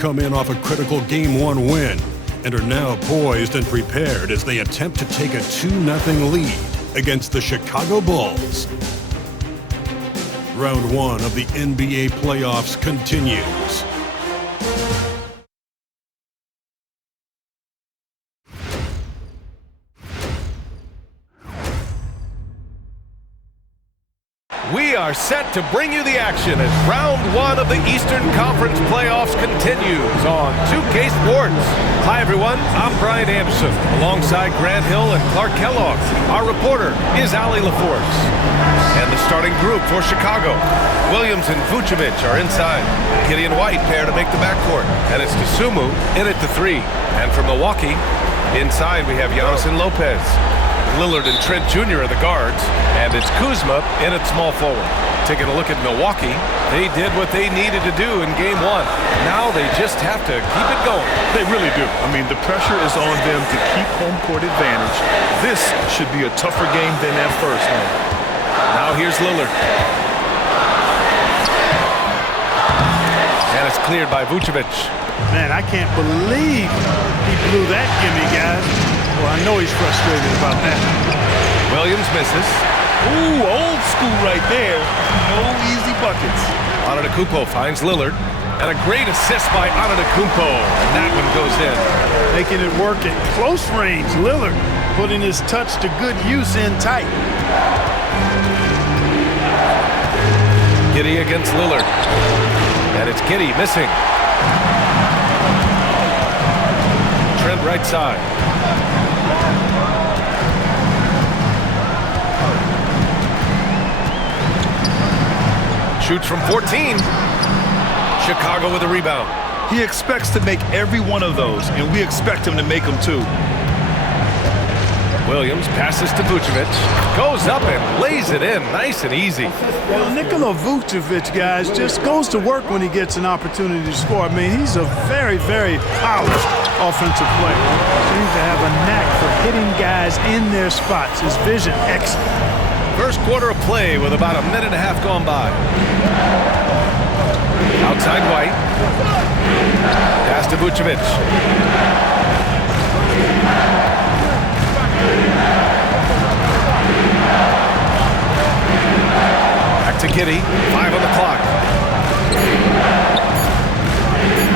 come in off a critical Game 1 win and are now poised and prepared as they attempt to take a 2-0 lead against the Chicago Bulls. Round 1 of the NBA playoffs continues. We are set to bring you the action as round 1 of the Eastern Conference playoffs continues on 2K Sports. Hi everyone, I'm Brian Anderson alongside Grant Hill and Clark Kellogg. Our reporter is Ali LaForce. And the starting group for Chicago. Williams and Vucevic are inside. Giddey and White pair to make the backcourt. And it's Dosunmu in at the 3. And for Milwaukee, inside we have Giannis and Lopez. Lillard and Trent Jr. are the guards, and it's Kuzma in at small forward. Taking a look at Milwaukee, they did what they needed to do in Game 1. Now they just have to keep it going. They really do. I mean, the pressure is on them to keep home court advantage. This should be a tougher game than that first one. Now here's Lillard. And it's cleared by Vucevic. Man, I can't believe he blew that gimme, guys. Well, I know he's frustrated about that. Williams misses. Ooh, old school right there. No easy buckets. Antetokounmpo finds Lillard. And a great assist by Antetokounmpo. And that one goes in. Making it work at close range. Lillard putting his touch to good use in tight. Giddey against Lillard. And it's Giddey missing. Trent right side. Shoots from 14. Chicago with a rebound. He expects to make every one of those, and we expect him to make them too. Williams passes to Vucevic. Goes up and lays it in. Nice and easy. Well, Nikola Vucevic, guys, just goes to work when he gets an opportunity to score. I mean, he's a very, very polished offensive player. Seems to have a knack for hitting guys in their spots. His vision, excellent. First quarter of play with about a minute and a half gone by. Outside White. Pass to Vucevic. Back to Giddey. 5 on the clock.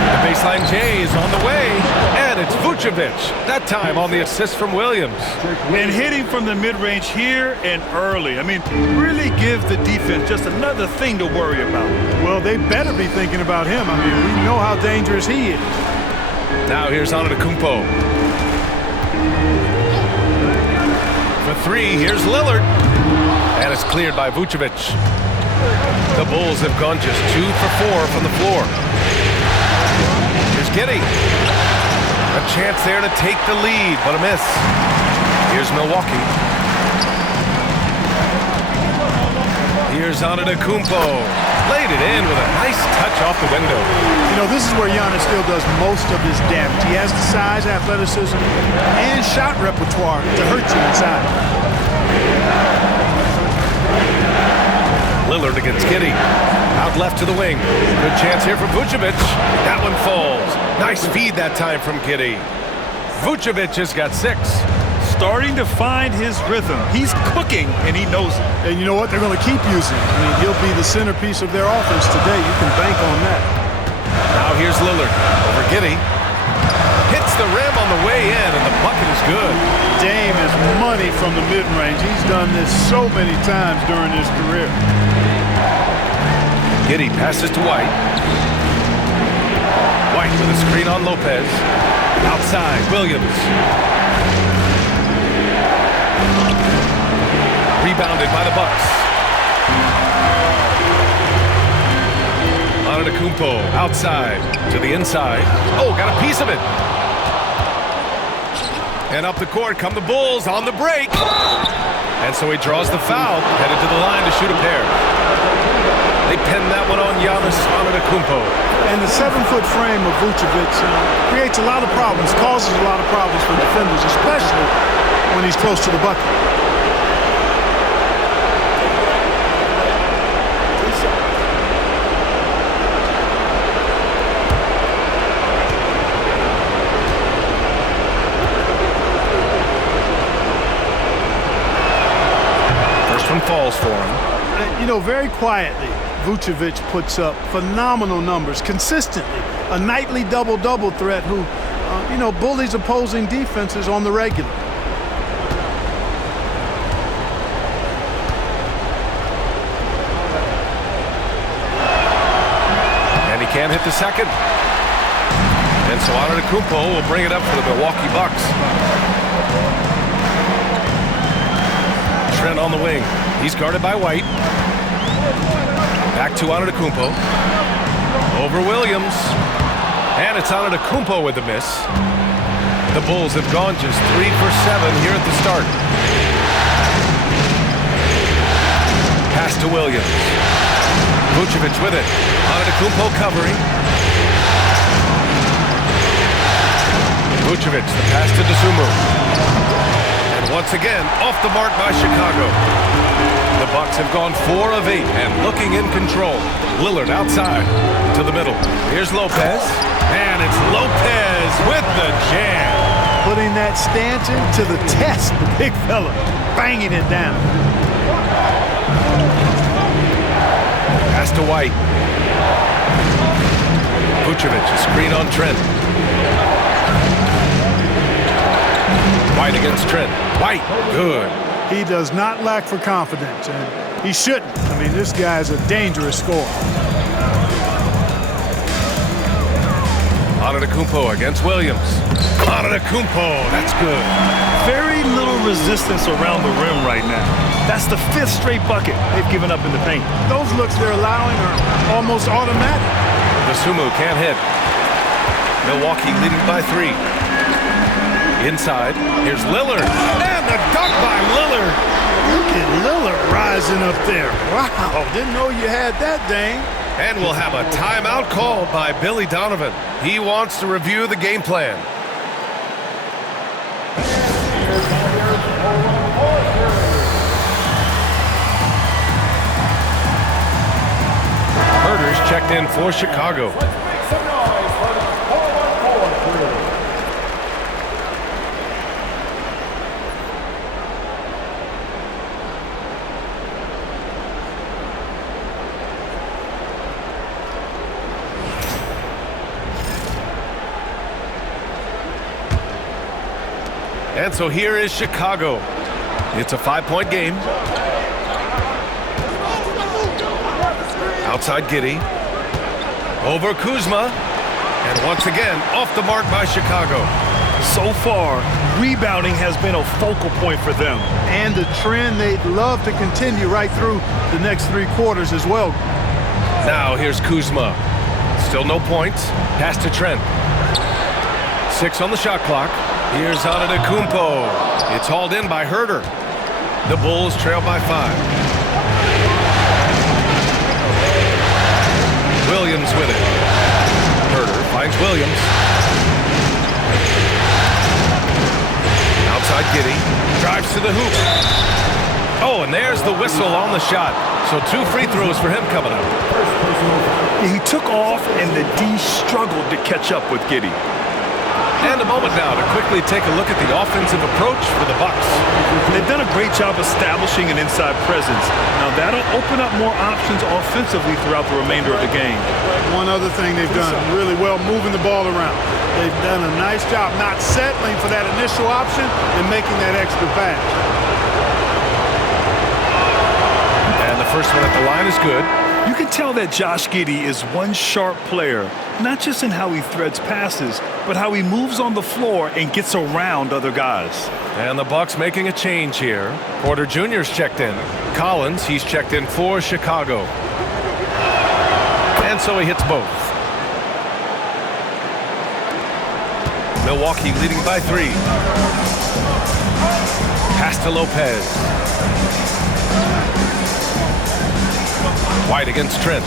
The baseline J is on the way. And it's Vucevic. That time on the assist from Williams. And hitting from the mid-range here and early. I mean, really give the defense just another thing to worry about. Well, they better be thinking about him. I mean, we know how dangerous he is. Now here's Antetokounmpo. For 3, here's Lillard. And it's cleared by Vucevic. The Bulls have gone just 2 for 4 from the floor. Here's Giddey. A chance there to take the lead, but a miss. Here's Milwaukee. Here's Antetokounmpo. Laid it in with a nice touch off the window. You know, this is where Giannis still does most of his damage. He has the size, athleticism, and shot repertoire to hurt you inside. Lillard against Giddey. Out left to the wing. Good chance here for Vucevic. That one falls. Nice feed that time from Giddey. Vucevic has got 6. Starting to find his rhythm. He's cooking, and he knows it. And you know what? They're going to keep using him. I mean, he'll be the centerpiece of their offense today. You can bank on that. Now here's Lillard over Giddey. Hits the rim on the way in, and the bucket is good. Dame is money from the mid-range. He's done this so many times during his career. Giddey passes to White. White with a screen on Lopez. Outside, Williams. Rebounded by the Bucks. Antetokounmpo outside to the inside. Oh, got a piece of it. And up the court come the Bulls on the break. And so he draws the foul, headed to the line to shoot a pair. They pin that one on Giannis Antetokounmpo. And the 7-foot frame of Vucevic creates a lot of problems, causes a lot of problems for defenders, especially when he's close to the bucket. goals for him. You know, very quietly, Vucevic puts up phenomenal numbers consistently. A nightly double-double threat who, you know, bullies opposing defenses on the regular. And he can't hit the second. And so Antetokounmpo will bring it up for the Milwaukee Bucks. Trent on the wing. He's guarded by White. Back to Antetokounmpo. Over Williams. And it's Antetokounmpo with the miss. The Bulls have gone just 3 for 7 here at the start. Pass to Williams. Vucevic with it. Antetokounmpo covering. Vucevic, the pass to Dosunmu. And once again, off the mark by Chicago. The Bucks have gone 4 of 8 and looking in control. Lillard outside to the middle. Here's Lopez. And it's Lopez with the jam. Putting that stanchion to the test, the big fella, banging it down. Pass to White. Vucevic, a screen on Trent. White against Trent. White, good. He does not lack for confidence, and he shouldn't. I mean, this guy's a dangerous scorer. Antetokounmpo against Williams. Antetokounmpo, that's good. Very little resistance around the rim right now. That's the 5th straight bucket they've given up in the paint. Those looks they're allowing are almost automatic. Dosunmu can't hit. Milwaukee leading by 3. Inside, here's Lillard. And the dunk by Lillard. Look at Lillard rising up there. Wow, didn't know you had that, Dane. And we'll have a timeout called by Billy Donovan. He wants to review the game plan. Herder's checked in for Chicago. And so here is Chicago. It's a 5-point game. Outside Giddey. Over Kuzma. And once again, off the mark by Chicago. So far, rebounding has been a focal point for them. And the trend they'd love to continue right through the next 3 quarters as well. Now here's Kuzma. Still no points. Pass to Trent. 6 on the shot clock. Here's Antetokounmpo. It's hauled in by Herder. The Bulls trail by 5. Williams with it. Herder finds Williams. Outside Giddey. Drives to the hoop. Oh, and there's the whistle on the shot. So 2 free throws for him coming up. He took off, and the D struggled to catch up with Giddey. And a moment now to quickly take a look at the offensive approach for the Bucks. They've done a great job establishing an inside presence. Now that'll open up more options offensively throughout the remainder of the game. One other thing they've done really well, moving the ball around. They've done a nice job not settling for that initial option and making that extra pass. And the first one at the line is good. You can tell that Josh Giddey is one sharp player, not just in how he threads passes, but how he moves on the floor and gets around other guys. And the Bucks making a change here. Porter Jr.'s checked in. Collins, he's checked in for Chicago. And so he hits both. Milwaukee leading by 3. Pass to Lopez. White against Trent.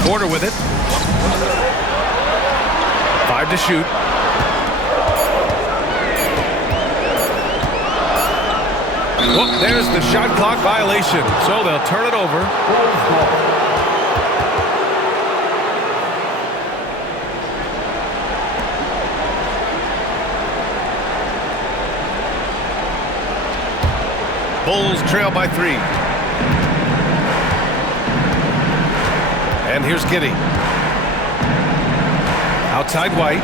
Porter with it. 5 to shoot. Well, there's the shot clock violation, so they'll turn it over. Bulls trail by 3. And here's Giddey. Outside White.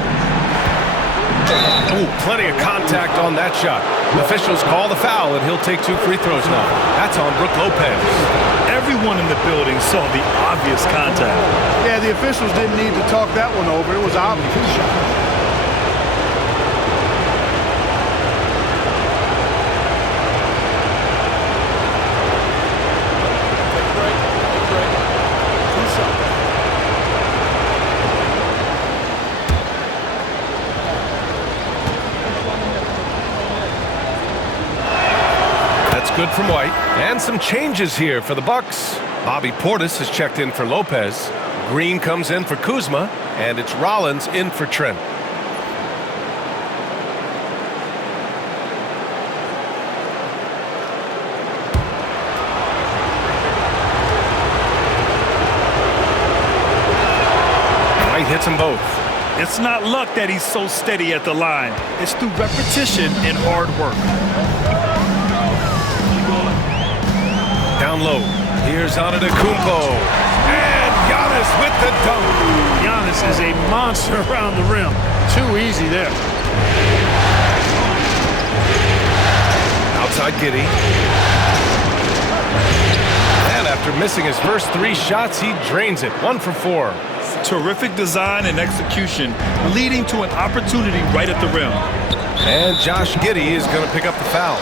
Oh, plenty of contact on that shot. Officials call the foul, and he'll take 2 free throws now. That's on Brook Lopez. Everyone in the building saw the obvious contact. Yeah, the officials didn't need to talk that one over. It was obvious. Good from White. And some changes here for the Bucks. Bobby Portis has checked in for Lopez. Green comes in for Kuzma. And it's Rollins in for Trent. White hits them both. It's not luck that he's so steady at the line. It's through repetition and hard work. Down low. Here's Antetokounmpo. And Giannis with the dunk. Giannis is a monster around the rim. Too easy there. Outside Giddey. And after missing his first 3 shots, he drains it. 1 for 4. Terrific design and execution, leading to an opportunity right at the rim. And Josh Giddey is going to pick up the foul.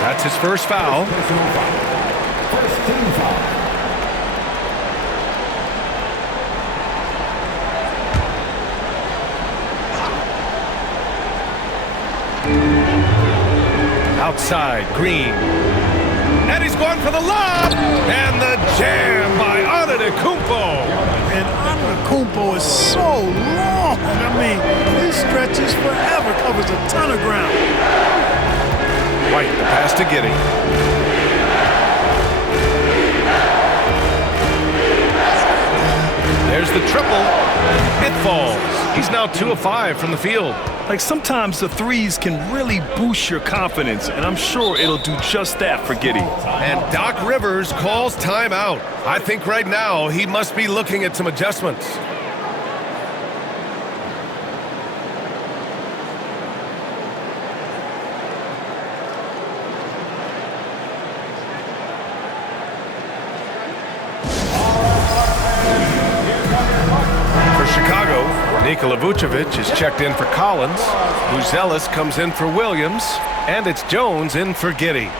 That's his first foul. Outside, Green. And he's going for the lob! And the jam by Antetokounmpo. And Antetokounmpo is so long. I mean, he stretches forever, covers a ton of ground. White, the pass to Giddey. There's the triple. It falls. He's now 2 of 5 from the field. Like, sometimes the threes can really boost your confidence, and I'm sure it'll do just that for Giddey. And Doc Rivers calls timeout. I think right now he must be looking at some adjustments. Nikola Vucevic is checked in for Collins. Buzelis comes in for Williams. And it's Jones in for Giddey.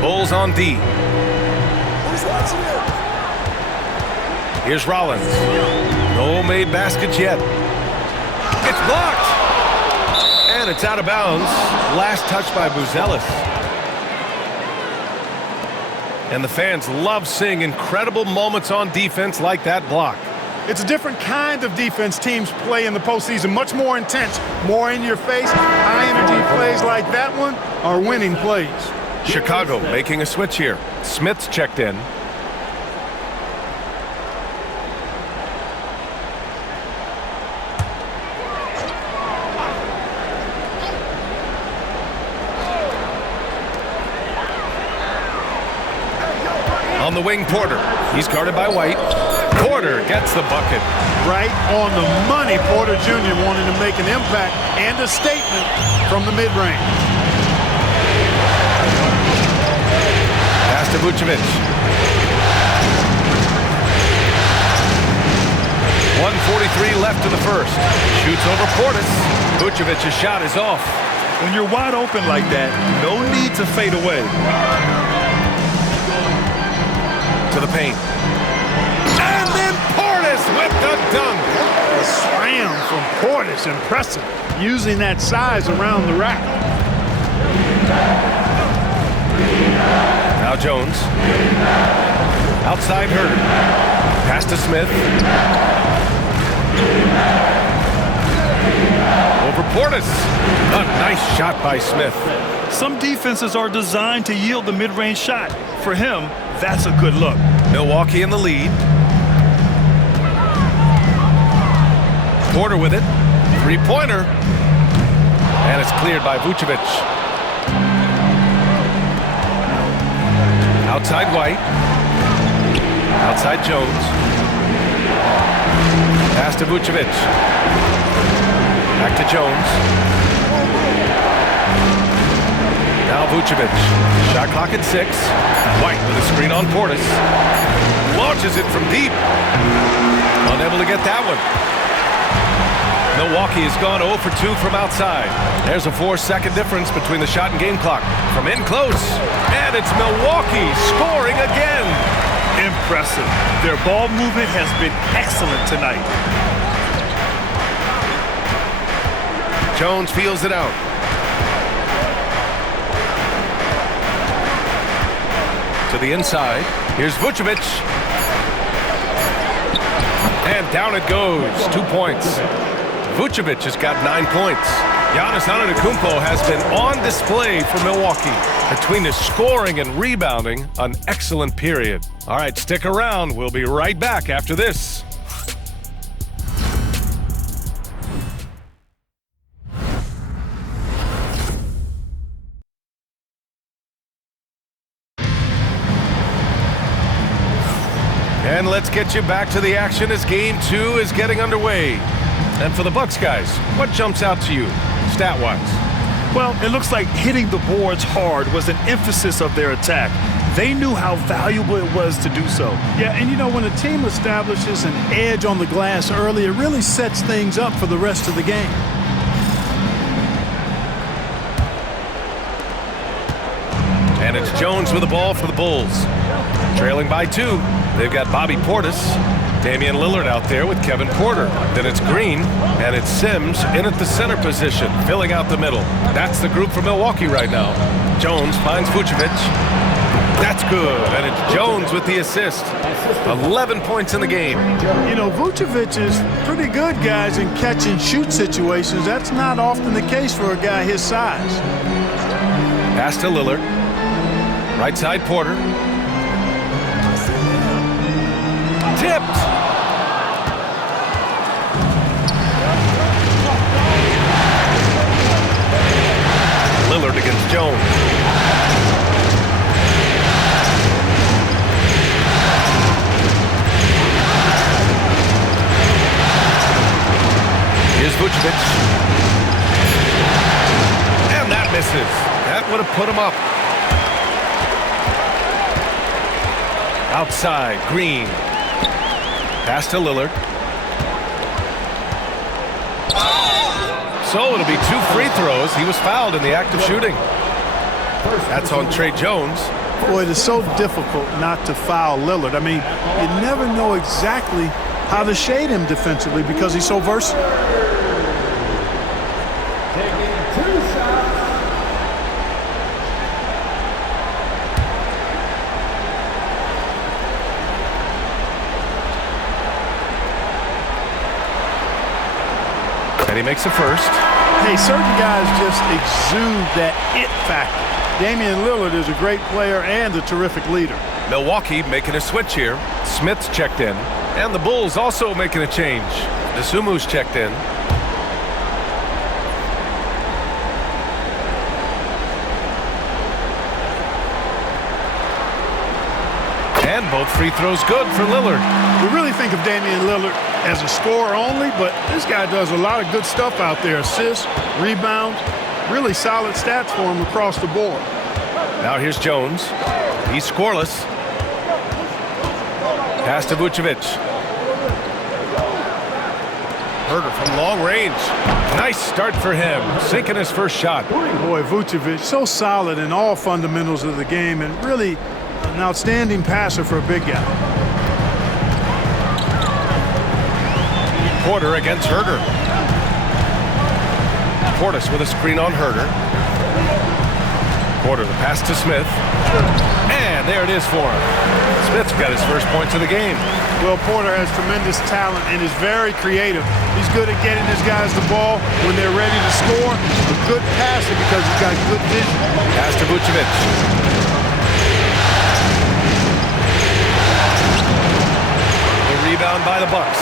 Bulls on D. Here's Rollins. No made baskets yet. It's blocked. And it's out of bounds. Last touch by Buzelis. And the fans love seeing incredible moments on defense like that block. It's a different kind of defense teams play in the postseason. Much more intense, more in your face. High-energy plays like that one are winning plays. Chicago making a switch here. Smith's checked in. On the wing, Porter. He's guarded by White. Porter gets the bucket. Right on the money. Porter Jr. wanting to make an impact and a statement from the mid-range. Pass to Vucevic. 1:43 left in the first. Shoots over Portis. Vucevic's shot is off. When you're wide open like that, no need to fade away. To the paint. And then Portis with the dunk. A slam from Portis. Impressive. Using that size around the rack. Now Jones. Outside Herter. Pass to Smith. Over Portis. A nice shot by Smith. Some defenses are designed to yield the mid-range shot. For him, that's a good look. Milwaukee in the lead. Porter with it. Three-pointer. And it's cleared by Vucevic. Outside White. Outside Jones. Pass to Vucevic. Back to Jones. Now Vucevic. Shot clock at 6. White with a screen on Portis. Launches it from deep. Unable to get that one. Milwaukee has gone 0 for 2 from outside. There's a 4-second difference between the shot and game clock. From in close. And it's Milwaukee scoring again. Impressive. Their ball movement has been excellent tonight. Jones feels it out. To the inside. Here's Vucevic. And down it goes. 2 points. Vucevic has got 9 points. Giannis Antetokounmpo has been on display for Milwaukee. Between his scoring and rebounding, an excellent period. All right, stick around. We'll be right back after this. And let's get you back to the action as Game 2 is getting underway. And for the Bucks guys, what jumps out to you, stat-wise? Well, it looks like hitting the boards hard was an emphasis of their attack. They knew how valuable it was to do so. Yeah, and you know, when a team establishes an edge on the glass early, it really sets things up for the rest of the game. And it's Jones with the ball for the Bulls. Trailing by 2. They've got Bobby Portis, Damian Lillard out there with Kevin Porter. Then it's Green, and it's Sims in at the center position, filling out the middle. That's the group for Milwaukee right now. Jones finds Vucevic. That's good, and it's Jones with the assist. 11 points in the game. You know, Vucevic is pretty good, guys, in catch-and-shoot situations. That's not often the case for a guy his size. Pass to Lillard. Right side Porter. Tipped. Lillard against Jones. Here's Vucevic. And that misses. That would have put him up. Outside, Green. Pass to Lillard. So it'll be 2 free throws. He was fouled in the act of shooting. That's on Trey Jones. Boy, it is so difficult not to foul Lillard. I mean, you never know exactly how to shade him defensively because he's so versatile. And he makes a first. Hey, certain guys just exude that it factor. Damian Lillard is a great player and a terrific leader. Milwaukee making a switch here. Smith's checked in. And the Bulls also making a change. Desumu's checked in. And both free throws good for Lillard. We really think of Damian Lillard as a scorer only, but this guy does a lot of good stuff out there. Assists, rebounds, really solid stats for him across the board. Now here's Jones. He's scoreless. Pass to Vucevic. Herder from long range. Nice start for him, sinking his first shot. Boy, Vucevic, so solid in all fundamentals of the game and really an outstanding passer for a big guy. Porter against Herder. Portis with a screen on Herder. Porter, the pass to Smith. And there it is for him. Smith's got his first points of the game. Well, Porter has tremendous talent and is very creative. He's good at getting his guys the ball when they're ready to score. A good passer because he's got good vision. Pass to Vucevic. The rebound by the Bucks.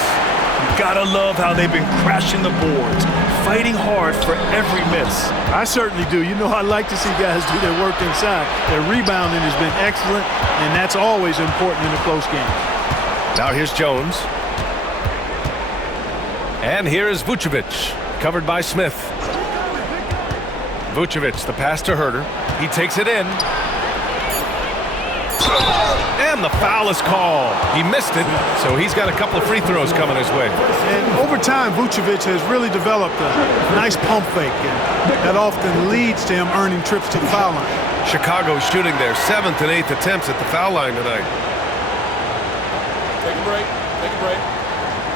Gotta love how they've been crashing the boards, fighting hard for every miss. I certainly do. You know, I like to see guys do their work inside. Their rebounding has been excellent, and that's always important in a close game. Now here's Jones. And here is Vucevic, covered by Smith. Vucevic, the pass to Herter. He takes it in. And the foul is called. He missed it, so he's got a couple of free throws coming his way. And over time, Vucevic has really developed a nice pump fake, and that often leads to him earning trips to the foul line. Chicago shooting their 7th and 8th attempts at the foul line tonight. Take a break. Take a break.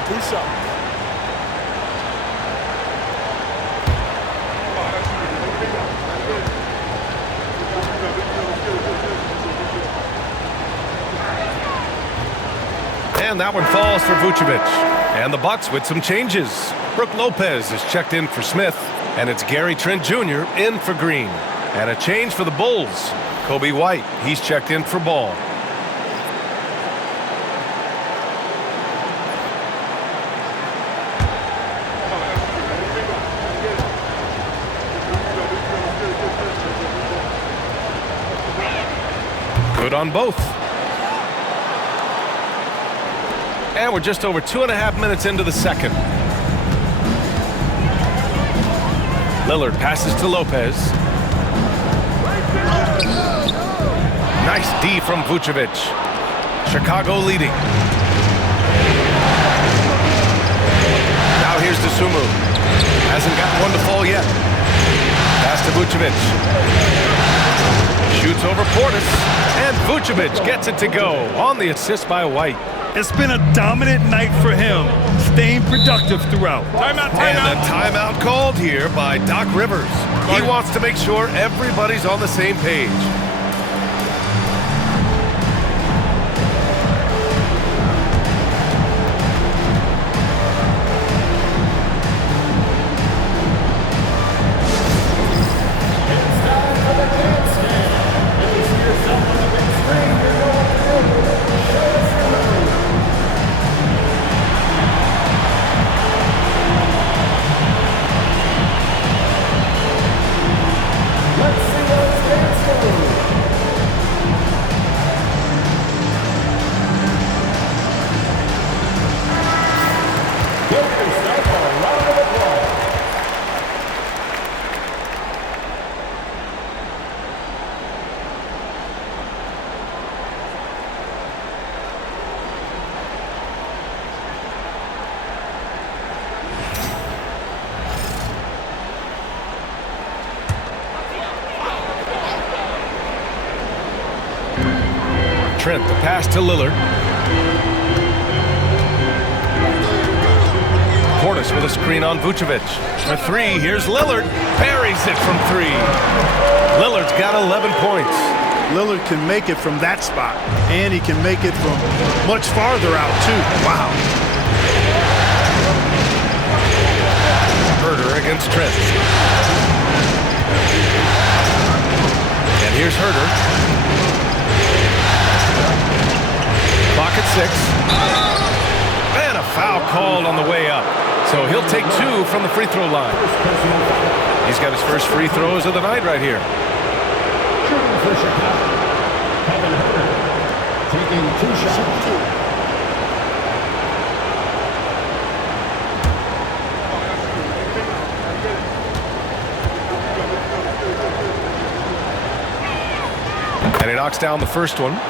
2 shots. And that one falls for Vucevic. And the Bucks with some changes. Brook Lopez is checked in for Smith, and it's Gary Trent Jr. in for Green. And a change for the Bulls. Kobe White, he's checked in for Ball. Good on both. And we're just over 2.5 minutes into the second. Lillard passes to Lopez. Nice D from Vucevic. Chicago leading. Now here's Dosunmu. Hasn't got one to fall yet. Pass to Vucevic. Shoots over Portis. And Vucevic gets it to go on the assist by White. It's been a dominant night for him, staying productive throughout. Timeout, And timeout. a timeout called here by Doc Rivers. He wants to make sure everybody's on the same page. Trent, the pass to Lillard. Portis with a screen on Vucevic. A three, here's Lillard. Buries it from 3. Lillard's got 11 points. Lillard can make it from that spot, and he can make it from much farther out, too. Wow. Herter against Trent. And here's Herter. Clock at 6. And a foul called on the way up. So he'll take 2 from the free throw line. He's got his first free throws of the night right here. Taking 2 shots. And he knocks down the first one.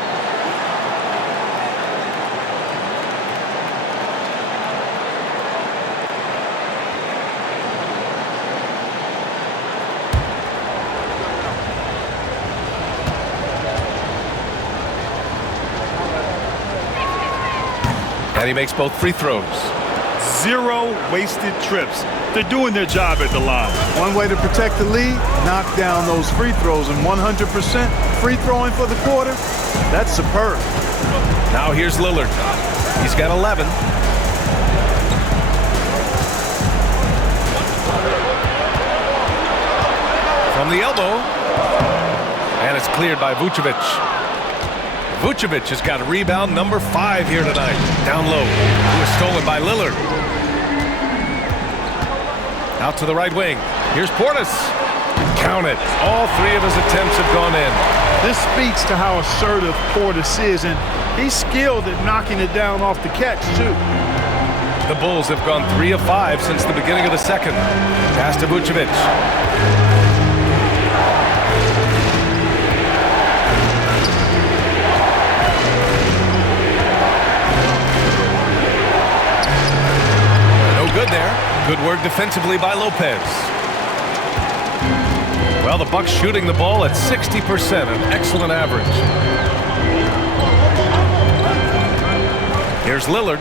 And he makes both free throws. 0 wasted trips. They're doing their job at the line. One way to protect the lead, knock down those free throws, and 100% free throwing for the quarter, That's superb. Now here's Lillard. He's got 11. From the elbow. And it's cleared by Vucevic. Vucevic has got rebound number 5 here tonight. Down low. It was stolen by Lillard. Out to the right wing. Here's Portis. Count it. All 3 of his attempts have gone in. This speaks to how assertive Portis is, and he's skilled at knocking it down off the catch, too. The Bulls have gone 3 of 5 since the beginning of the second. Pass to Vucevic. No good there. Good work defensively by Lopez. Well, the Bucks shooting the ball at 60%, an excellent average. Here's Lillard.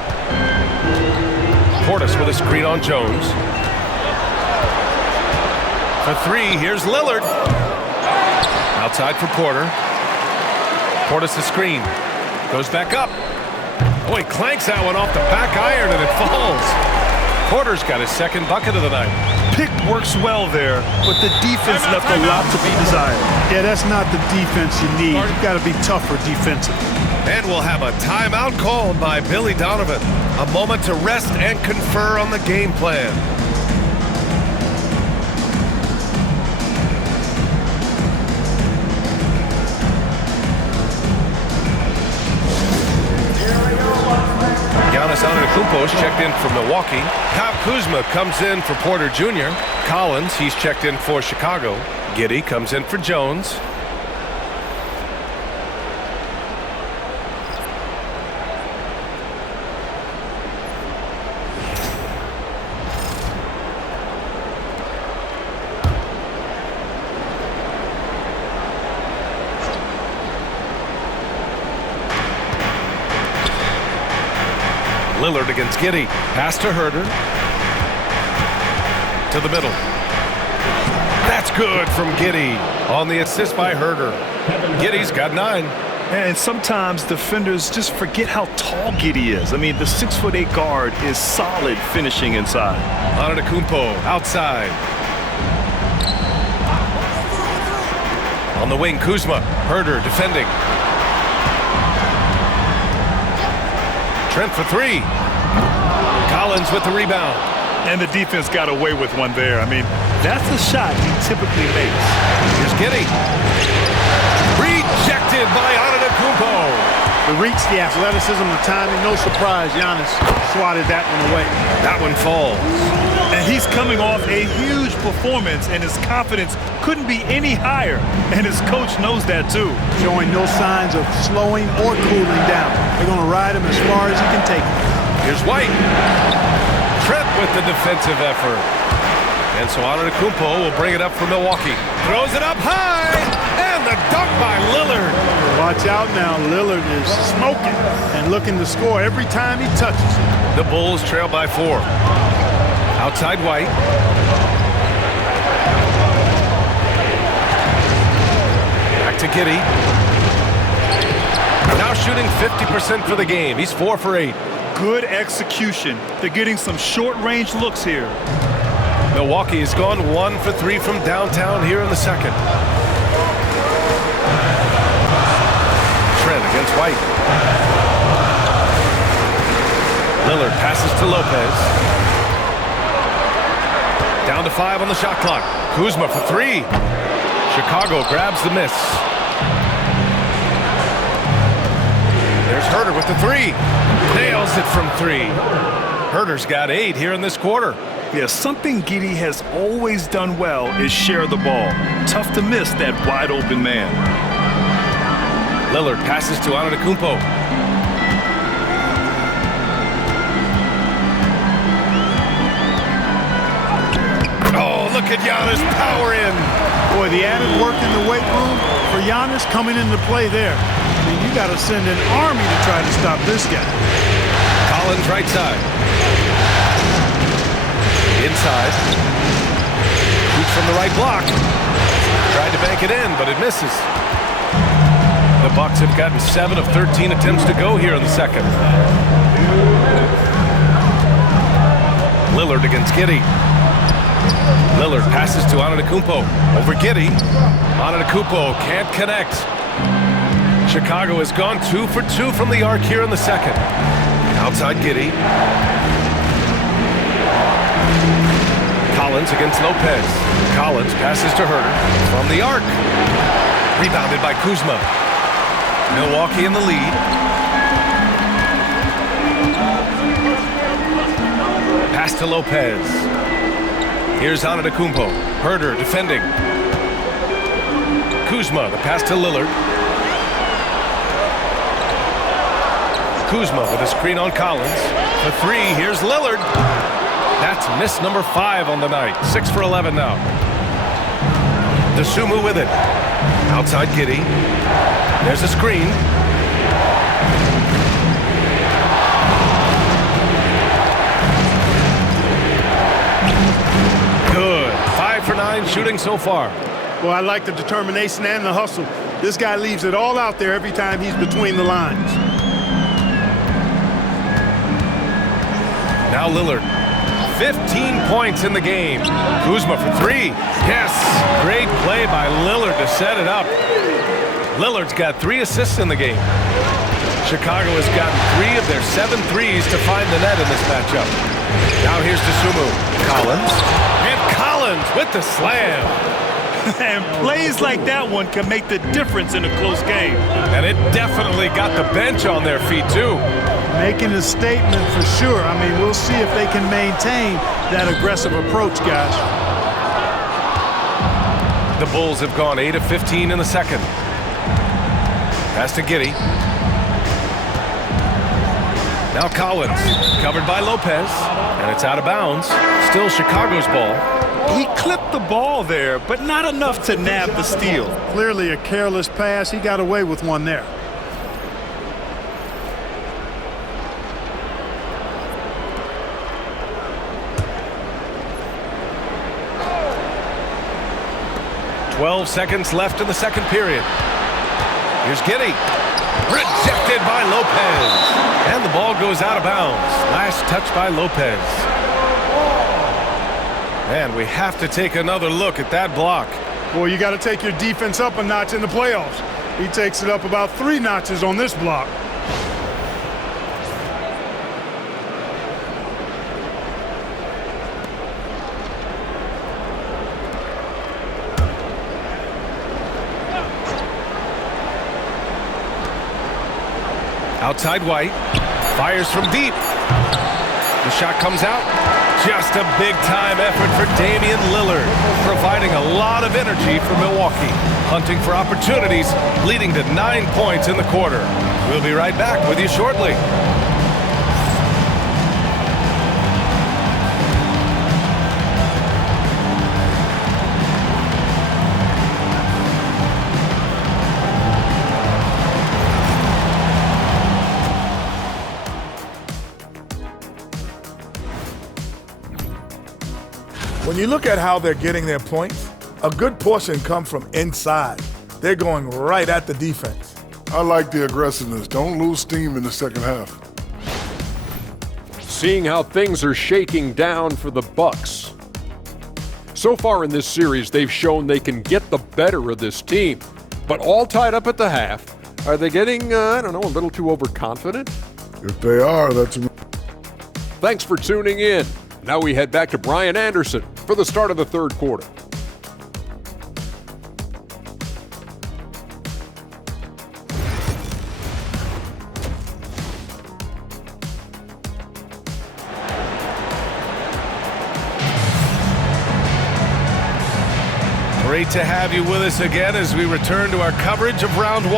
Portis with a screen on Jones. For 3, here's Lillard. Outside for Porter. Portis the screen. Goes back up. Oh, he clanks that one off the back iron and it falls. Porter's got his second bucket of the night. Pick works well there, but the defense left a lot to be desired. Yeah, that's not the defense you need. You've got to be tougher defensively. And we'll have a timeout called by Billy Donovan. A moment to rest and confer on the game plan. Giannis Antetokounmpo is checked in for Milwaukee. Kyle Kuzma comes in for Porter Jr. Collins, he's checked in for Chicago. Giddey comes in for Jones. Lillard against Giddey. Pass to Herter. To the middle. That's good from Giddey. On the assist by Herter. Giddey's got 9. And sometimes defenders just forget how tall Giddey is. I mean, the 6'8" guard is solid finishing inside. Antetokounmpo outside. On the wing, Kuzma. Herter defending. Trent for 3. Collins with the rebound. And the defense got away with one there. I mean, that's a shot he typically makes. Here's Giddey. Rejected by Antetokounmpo. The reach, the athleticism, the timing, no surprise. Giannis swatted that one away. That one falls. And he's coming off a huge performance, and his confidence couldn't be any higher. And his coach knows that, too. Showing no signs of slowing or cooling down. They're going to ride him as far as he can take him. Here's White. Trent with the defensive effort. And so Antetokounmpo will bring it up for Milwaukee. Throws it up high. And the dunk by Lillard. Watch out now. Lillard is smoking and looking to score every time he touches it. The Bulls trail by 4. Outside White. Back to Giddey. Now shooting 50% for the game. He's 4 for 8. Good execution. They're getting some short-range looks here. Milwaukee has gone 1 for 3 from downtown here in the second. Trent against White. Lillard passes to Lopez. Down to 5 on the shot clock. Kuzma for 3. Chicago grabs the miss. There's Herter with the 3. Nails it from 3. Herter's got 8 here in this quarter. Yeah, something Giddey has always done well is share the ball. Tough to miss that wide open man. Lillard passes to Antetokounmpo. Oh, look at Giannis power in. Boy, the added work in the weight room for Giannis coming into play there. I mean, you got to send an army to try to stop this guy. Collins right side. Inside. Shoots from the right block. Tried to bank it in, but it misses. The Bucks have gotten 7 of 13 attempts to go here in the second. Lillard against Giddey. Lillard passes to Antetokounmpo. Over Giddey. Antetokounmpo can't connect. Chicago has gone 2 for 2 from the arc here in the second. Outside Giddey. Collins against Lopez. Collins passes to Herter from the arc. Rebounded by Kuzma. Milwaukee in the lead. Pass to Lopez. Here's Antetokounmpo. Herter defending. Kuzma, the pass to Lillard. Kuzma with a screen on Collins. For 3, here's Lillard. That's miss number 5 on the night. 6 for 11 now. DeSumo with it. Outside Giddey. There's a screen. Good. 5 for 9 shooting so far. Well, I like the determination and the hustle. This guy leaves it all out there every time he's between the lines. Now Lillard. 15 points in the game. Kuzma for 3. Yes. Great play by Lillard to set it up. Lillard's got 3 assists in the game. Chicago has gotten 3 of their 7 threes to find the net in this matchup. Now here's DeSumo. Collins. And Collins with the slam. And plays like that one can make the difference in a close game. And it definitely got the bench on their feet, too. Making a statement for sure. I mean, we'll see if they can maintain that aggressive approach, guys. The Bulls have gone 8 of 15 in the second. Pass to Giddey. Now Collins, covered by Lopez, and it's out of bounds. Still Chicago's ball. He clipped the ball there, but not enough to nab the steal. Clearly a careless pass. He got away with one there. "12 seconds left in the second period. Here's Giddey. Rejected by Lopez. And the ball goes out of bounds. Last touch by Lopez. And we have to take another look at that block. Boy, you got to take your defense up a notch in the playoffs. He takes it up about 3 notches on this block. Outside White. Fires from deep. The shot comes out. Just a big-time effort for Damian Lillard, providing a lot of energy for Milwaukee, hunting for opportunities, leading to 9 points in the quarter. We'll be right back with you shortly. When you look at how they're getting their points, a good portion come from inside. They're going right at the defense. I like the aggressiveness. Don't lose steam in the second half. Seeing how things are shaking down for the Bucks. So far in this series, they've shown they can get the better of this team. But all tied up at the half, are they getting, a little too overconfident? If they are, that's a... Thanks for tuning in. Now we head back to Brian Anderson for the start of the third quarter. Great to have you with us again as we return to our coverage of round 1.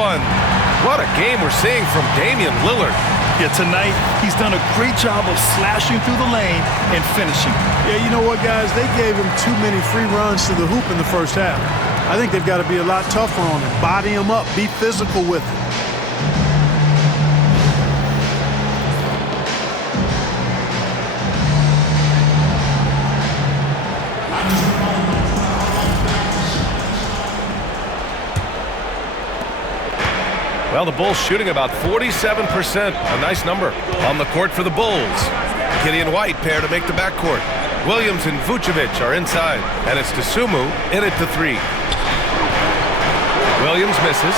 What a game we're seeing from Damian Lillard. Yeah, tonight, he's done a great job of slashing through the lane and finishing. Yeah, you know what, guys? They gave him too many free runs to the hoop in the first half. I think they've got to be a lot tougher on him. Body him up. Be physical with him. Well, the Bulls shooting about 47%. A nice number. On the court for the Bulls. Giddey and White pair to make the backcourt. Williams and Vucevic are inside. And it's Dosunmu in at the 3. Williams misses.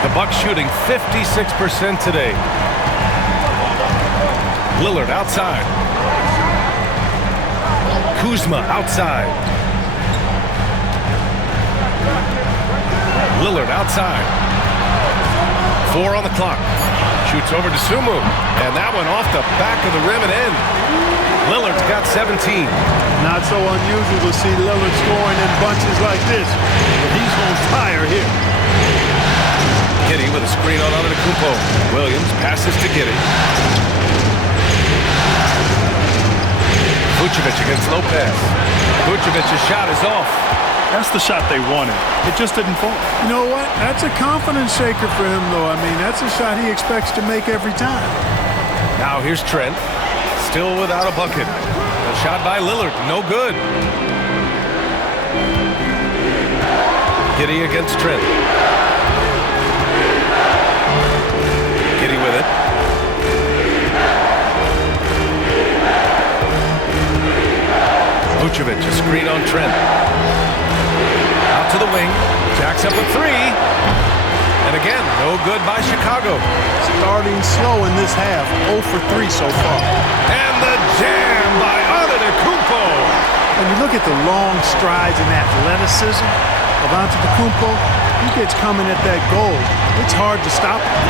The Bucks shooting 56% today. Lillard outside. Kuzma outside. Lillard outside. 4 on the clock. Shoots over to Dosunmu. And that one off the back of the rim and in. Lillard's got 17. Not so unusual to see Lillard scoring in bunches like this. But he's on fire here. Giddey with a screen on Antetokounmpo. Williams passes to Giddey. Vucevic against Lopez. Vucevic's shot is off. That's the shot they wanted. It just didn't fall. You know what? That's a confidence shaker for him, though. I mean, that's a shot he expects to make every time. Now here's Trent. Still without a bucket. A shot by Lillard. No good. Giddey against Trent. Giddey with it. Vucevic, a screen on Trent. Out to the wing. Jacks up a 3. And again, no good by Chicago. Starting slow in this half. 0 for 3 so far. And the jam by Antetokounmpo. When you look at the long strides and athleticism of Antetokounmpo, he gets coming at that goal. It's hard to stop him.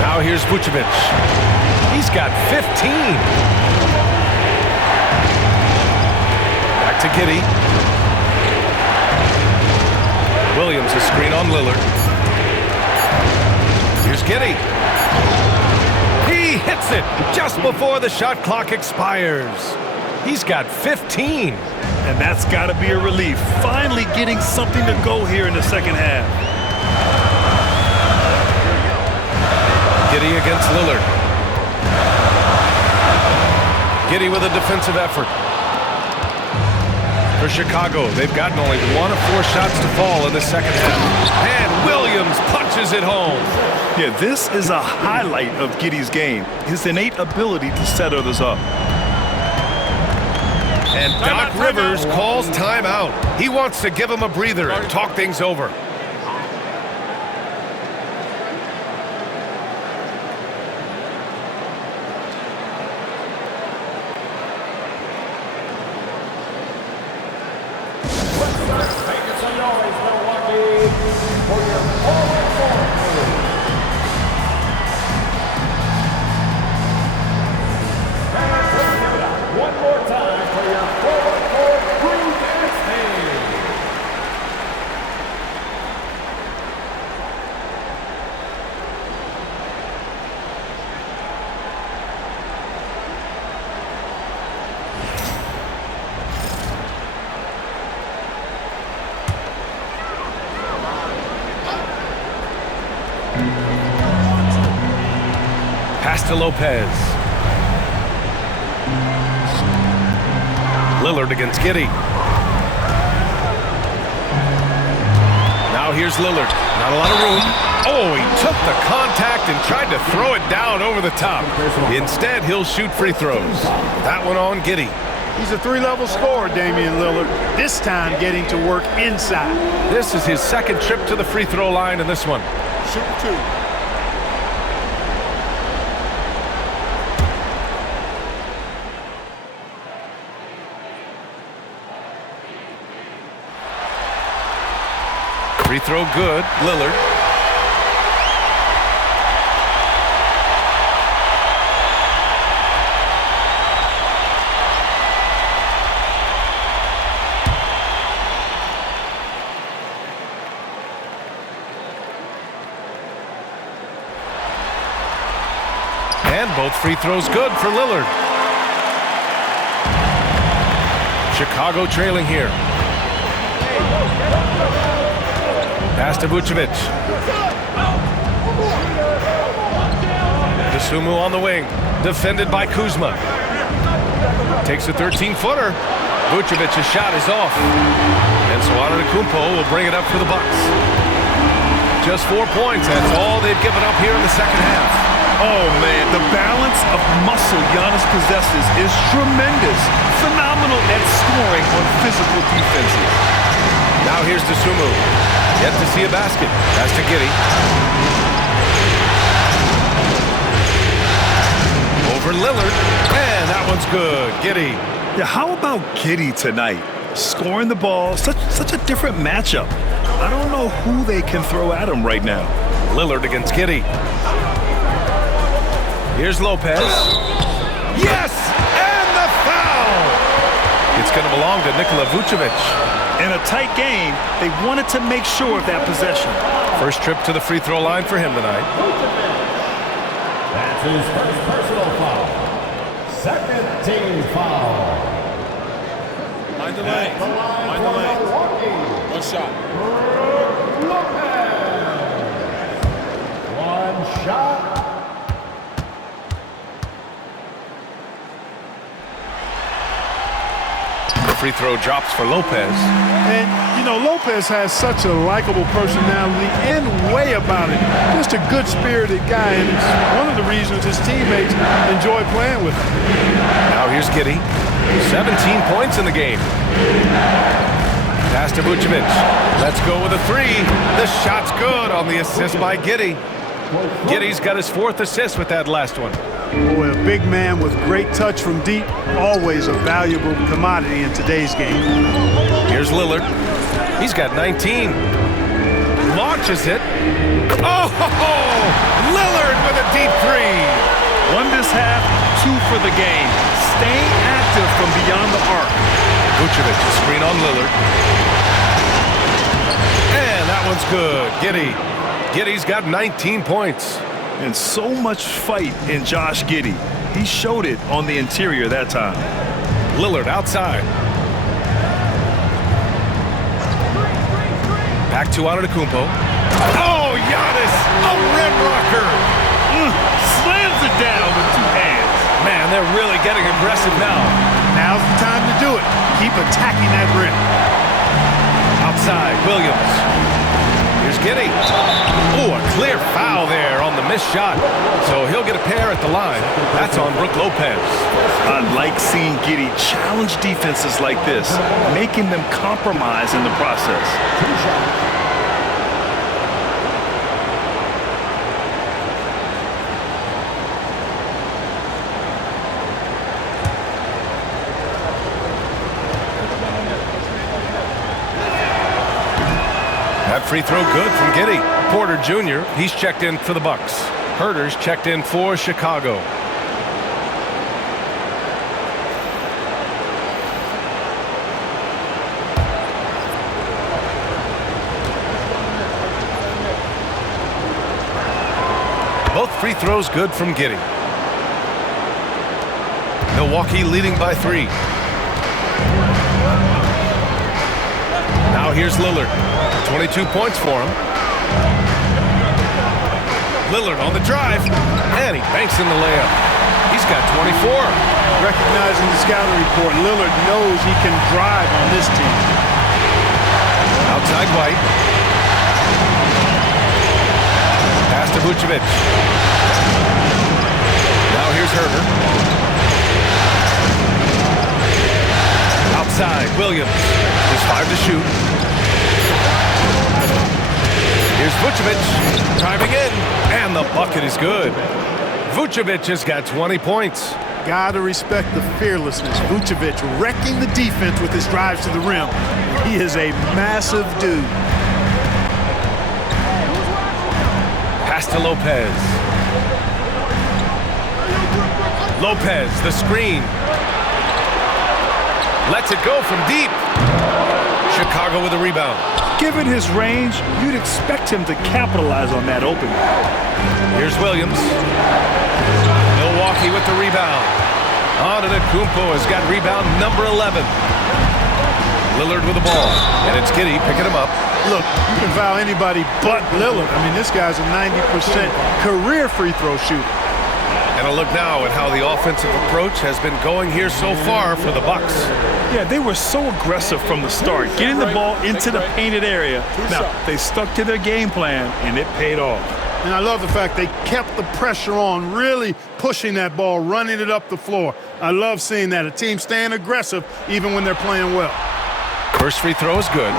Now here's Vucevic. He's got 15. Back to Giddey. Williams a screen on Lillard. Here's Giddey. He hits it just before the shot clock expires. He's got 15. And that's got to be a relief. Finally getting something to go here in the second half. Giddey against Lillard. Giddey with a defensive effort. For Chicago, they've gotten only 1 of 4 shots to fall in the second half. And Williams punches it home. Yeah, this is a highlight of Giddey's game. His innate ability to set others up. And Doc Rivers calls timeout. He wants to give him a breather and talk things over. Pass to Lopez. Lillard against Giddey. Now here's Lillard. Not a lot of room. Oh, he took the contact and tried to throw it down over the top. Instead, he'll shoot free throws. That one on Giddey. He's a 3-level scorer, Damian Lillard. This time getting to work inside. This is his second trip to the free throw line in this one. Shoot 2. Free throw good. Lillard. And both free throws good for Lillard. Chicago trailing here. Pass to Vucevic. Dosunmu on the wing. Defended by Kuzma. Takes a 13-footer. Vucevic's shot is off. And so Antetokounmpo will bring it up for the Bucks. just 4 points. That's all they've given up here in the second half. Oh, man, the balance of muscle Giannis possesses is tremendous. Phenomenal at scoring on physical defenses. Now here's to Sumu. Yet to see a basket. That's to Giddey. Over Lillard. And that one's good. Giddey. Yeah, how about Giddey tonight? Scoring the ball, such a different matchup. I don't know who they can throw at him right now. Lillard against Giddey. Here's Lopez. Yes! And the foul! It's going to belong to Nikola Vucevic. In a tight game, they wanted to make sure of that possession. First trip to the free throw line for him tonight. That's his first personal foul. Second team foul. Mind the lane. Mind the lane. One shot. One shot. Free throw drops for Lopez. And, you know, Lopez has such a likable personality and way about it. Just a good-spirited guy, and it's one of the reasons his teammates enjoy playing with him. Now here's Giddey. 17 points in the game. Pass to Vucevic. Let's go with a three. The shot's good on the assist by Giddey. Giddey's got his 4th assist with that last one. Boy, a big man with great touch from deep, always a valuable commodity in today's game. Here's Lillard. He's got 19. Launches it. Oh, Lillard with a deep three. One this half, 2 for the game. Staying active from beyond the arc. Vucevic, a screen on Lillard. And that one's good. Giddey's got 19 points. And so much fight in Josh Giddey. He showed it on the interior that time. Lillard outside. Back to Antetokounmpo. Oh, Giannis, a rim rocker. Slams it down with 2 hands. Man, they're really getting aggressive now. Now's the time to do it. Keep attacking that rim. Outside, Williams. Here's Giddey. Oh, a clear foul there on the missed shot. So he'll get a pair at the line. That's on Brook Lopez. I like seeing Giddey challenge defenses like this, making them compromise in the process. That free throw good from Giddey. Porter Jr., he's checked in for the Bucks. Herter's checked in for Chicago. Both free throws good from Giddey. Milwaukee leading by 3. Now here's Lillard. 22 points for him. Lillard on the drive, and he banks in the layup. He's got 24. Recognizing the scouting report, Lillard knows he can drive on this team. Outside White. Pass to Vucevic. Now here's Herter. Outside, Williams. There's 5 to shoot. Here's Vucevic, driving in, and the bucket is good. Vucevic has got 20 points. Gotta respect the fearlessness. Vucevic wrecking the defense with his drives to the rim. He is a massive dude. Pass to Lopez. Lopez, the screen. Lets it go from deep. Chicago with a rebound. Given his range, you'd expect him to capitalize on that opening. Here's Williams. Milwaukee with the rebound. Antetokounmpo has got rebound number 11. Lillard with the ball, and it's Giddey picking him up. Look, you can foul anybody but Lillard. I mean, this guy's a 90% career free throw shooter. And And a look now at how the offensive approach has been going here so far for the Bucks. Yeah, they were so aggressive from the start, getting the ball into the painted area. Now, they stuck to their game plan, and it paid off. And I love the fact they kept the pressure on, really pushing that ball, running it up the floor. I love seeing that, a team staying aggressive even when they're playing well. First free throw is good.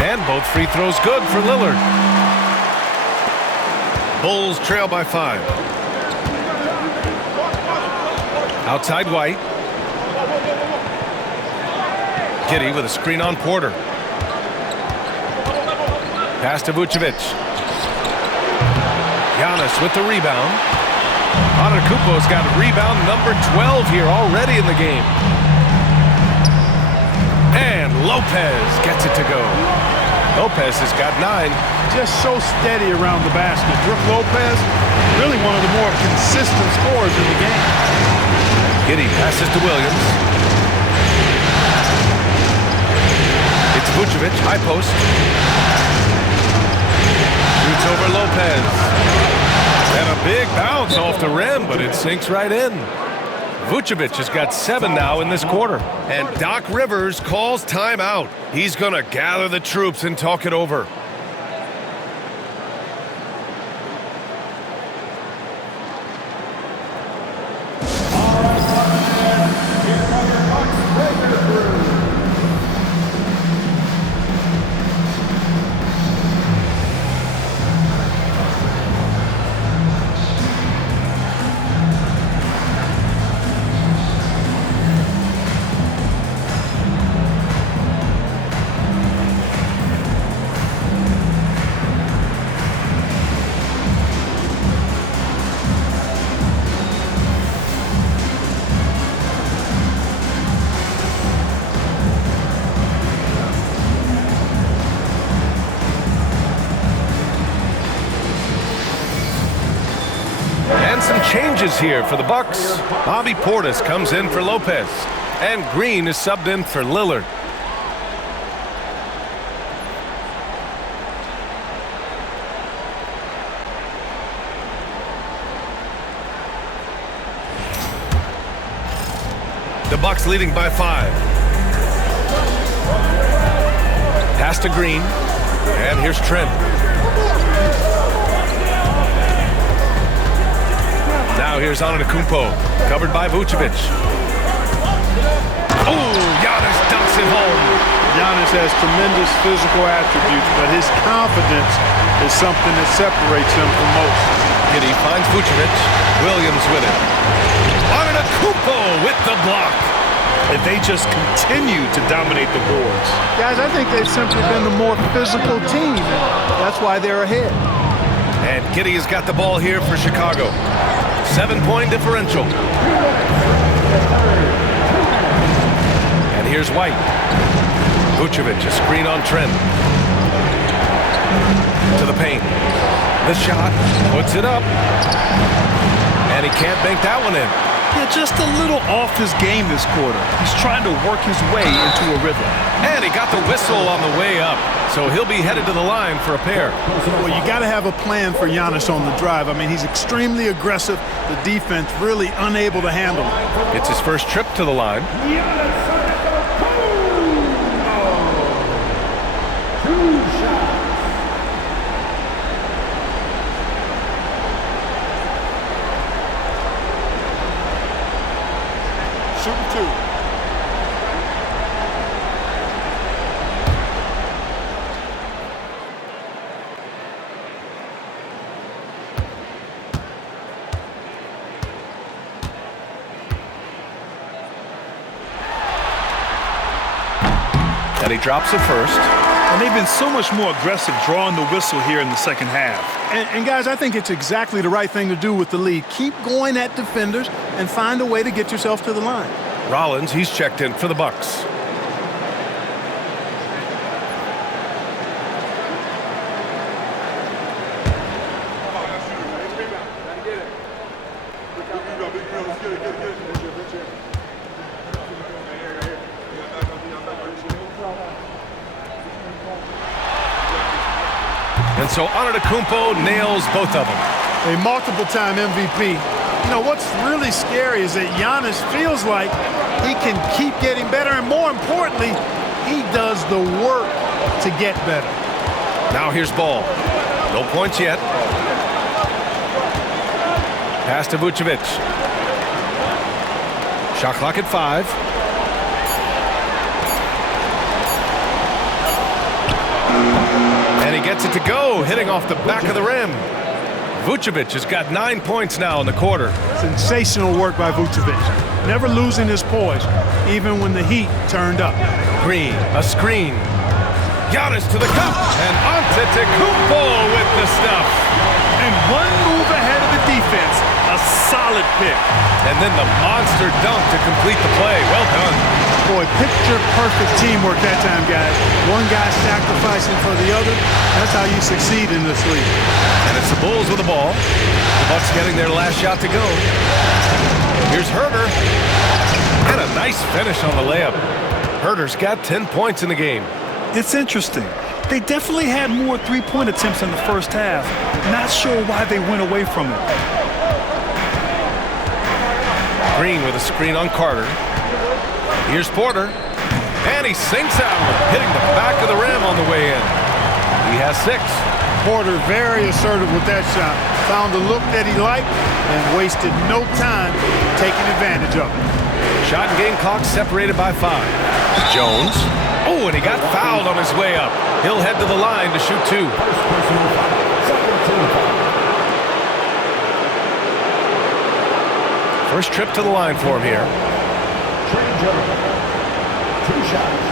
And both free throws good for Lillard. Bulls trail by 5. Outside White. Giddey with a screen on Porter. Pass to Vucevic. Giannis with the rebound. Antetokounmpo's got rebound number 12 here already in the game. And Lopez gets it to go. Lopez has got 9. Just so steady around the basket. Brook Lopez, really one of the more consistent scorers in the game. Giddey passes to Williams. It's Vucevic, high post. Shoots over Lopez. And a big bounce off the rim, but it sinks right in. Vucevic has got 7 now in this quarter. And Doc Rivers calls timeout. He's going to gather the troops and talk it over. Some changes here for the Bucks. Bobby Portis comes in for Lopez, and Green is subbed in for Lillard. The Bucks leading by 5. Pass to Green, and here's Trent. Now here's Antetokounmpo, covered by Vucevic. Oh, Giannis dunks it home. Giannis has tremendous physical attributes, but his confidence is something that separates him from most. Giddey finds Vucevic. Williams with it. Antetokounmpo with the block. And they just continue to dominate the boards. Guys, I think they've simply been the more physical team, and that's why they're ahead. And Giddey has got the ball here for Chicago. 7-point differential. And here's White. Vucevic, a screen on Trent. To the paint. The shot, puts it up. And he can't bank that one in. Yeah, just a little off his game this quarter. He's trying to work his way into a rhythm. And he got the whistle on the way up. So he'll be headed to the line for a pair. Well, you got to have a plan for Giannis on the drive. I mean, he's extremely aggressive. The defense really unable to handle him. It's his first trip to the line. Shooting 2. And he drops it first. And they've been so much more aggressive drawing the whistle here in the second half. And guys, I think it's exactly the right thing to do with the lead. Keep going at defenders and find a way to get yourself to the line. Rollins, he's checked in for the Bucks. And so Antetokounmpo nails both of them. A multiple-time MVP. You know, what's really scary is that Giannis feels like he can keep getting better, and more importantly, he does the work to get better. Now here's Ball. No points yet. Pass to Vucevic. Shot clock at 5. And he gets it to go, hitting off the back of the rim. Vucevic has got 9 points now in the quarter. Sensational work by Vucevic. Never losing his poise, even when the heat turned up. Green, a screen. Giannis to the cup, and Antetokounmpo with the stuff. And one move ahead of the defense. A solid pick. And then the monster dunk to complete the play. Well done. Boy, picture-perfect teamwork that time, guys. One guy sacrificing for the other. That's how you succeed in this league. And it's the Bulls with the ball. The Bucks getting their last shot to go. Here's Herter. And a nice finish on the layup. Herter's got 10 points in the game. It's interesting. They definitely had more three-point attempts in the first half. Not sure why they went away from it. Green with a screen on Carter. Here's Porter. And he sinks out, hitting the back of the rim on the way in. He has 6. Porter very assertive with that shot. Found a look that he liked and wasted no time taking advantage of it. Shot and game clock separated by 5. Jones. Oh, and he got fouled on his way up. He'll head to the line to shoot 2. First trip to the line for him here. 2 shots.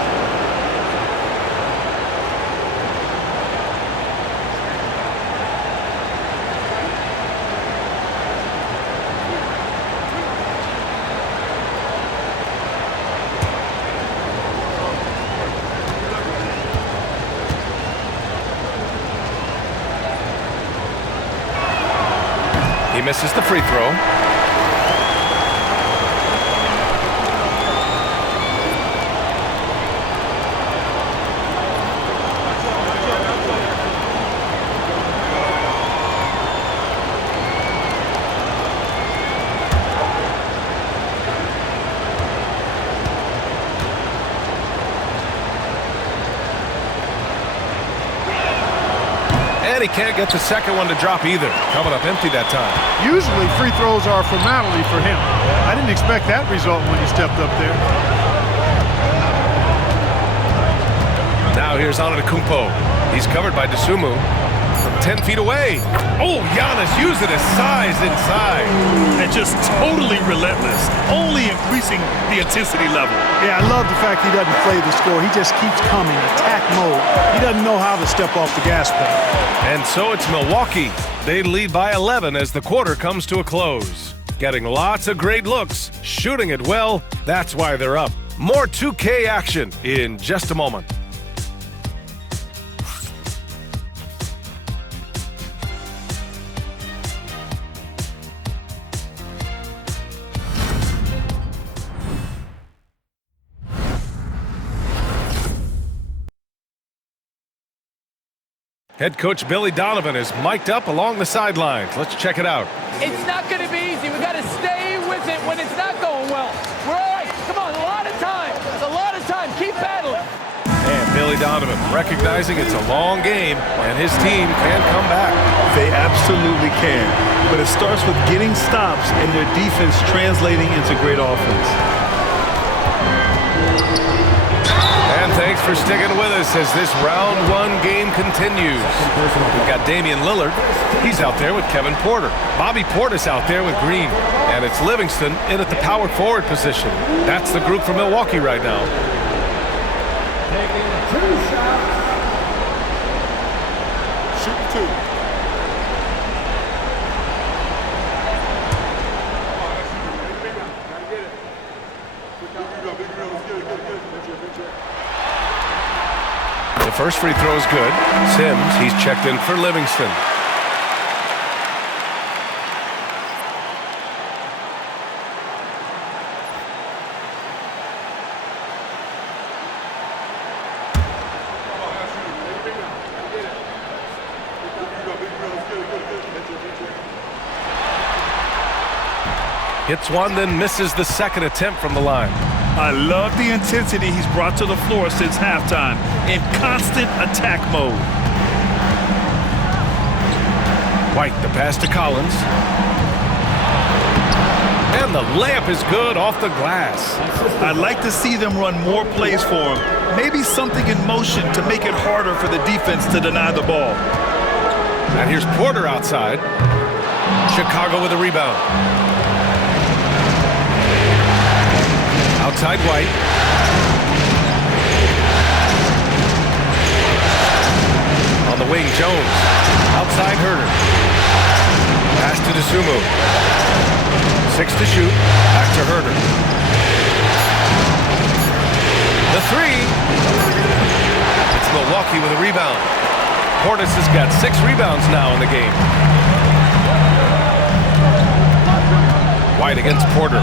He misses the free throw. And he can't get the second one to drop either. Coming up empty that time. Usually free throws are a formality for him. I didn't expect that result when he stepped up there. Now here's Antetokounmpo. He's covered by Dosunmu from 10 feet away. Oh, Giannis using his size inside. And just totally relentless, only increasing the intensity level. Yeah, I love the fact he doesn't play the score. He just keeps coming, attack mode. He doesn't know how to step off the gas pedal. And so it's Milwaukee. They lead by 11 as the quarter comes to a close. Getting lots of great looks, shooting it well. That's why they're up. More 2K action in just a moment. Head coach Billy Donovan is mic'd up along the sidelines. Let's check it out. It's not going to be easy. We got to stay with it when it's not going well. We're all right. Come on, a lot of time. It's a lot of time. Keep battling. And Billy Donovan recognizing it's a long game and his team can come back. They absolutely can. But it starts with getting stops and their defense translating into great offense. And thanks for sticking with us as this round 1 game continues. We've got Damian Lillard. He's out there with Kevin Porter. Bobby Portis out there with Green. And it's Livingston in at the power forward position. That's the group for Milwaukee right now. Taking 2 shots. Shooting 2. The first free throw is good. Sims, he's checked in for Livingston. Hits one, then misses the second attempt from the line. I love the intensity he's brought to the floor since halftime, in constant attack mode. White, the pass to Collins. And the layup is good off the glass. I'd like to see them run more plays for him. Maybe something in motion to make it harder for the defense to deny the ball. And here's Porter outside. Chicago with a rebound. Outside White. On the wing, Jones. Outside Herter. Pass to DeSumo. 6 to shoot. Back to Herter. The three. It's Milwaukee with a rebound. Portis has got 6 rebounds now in the game. White against Porter.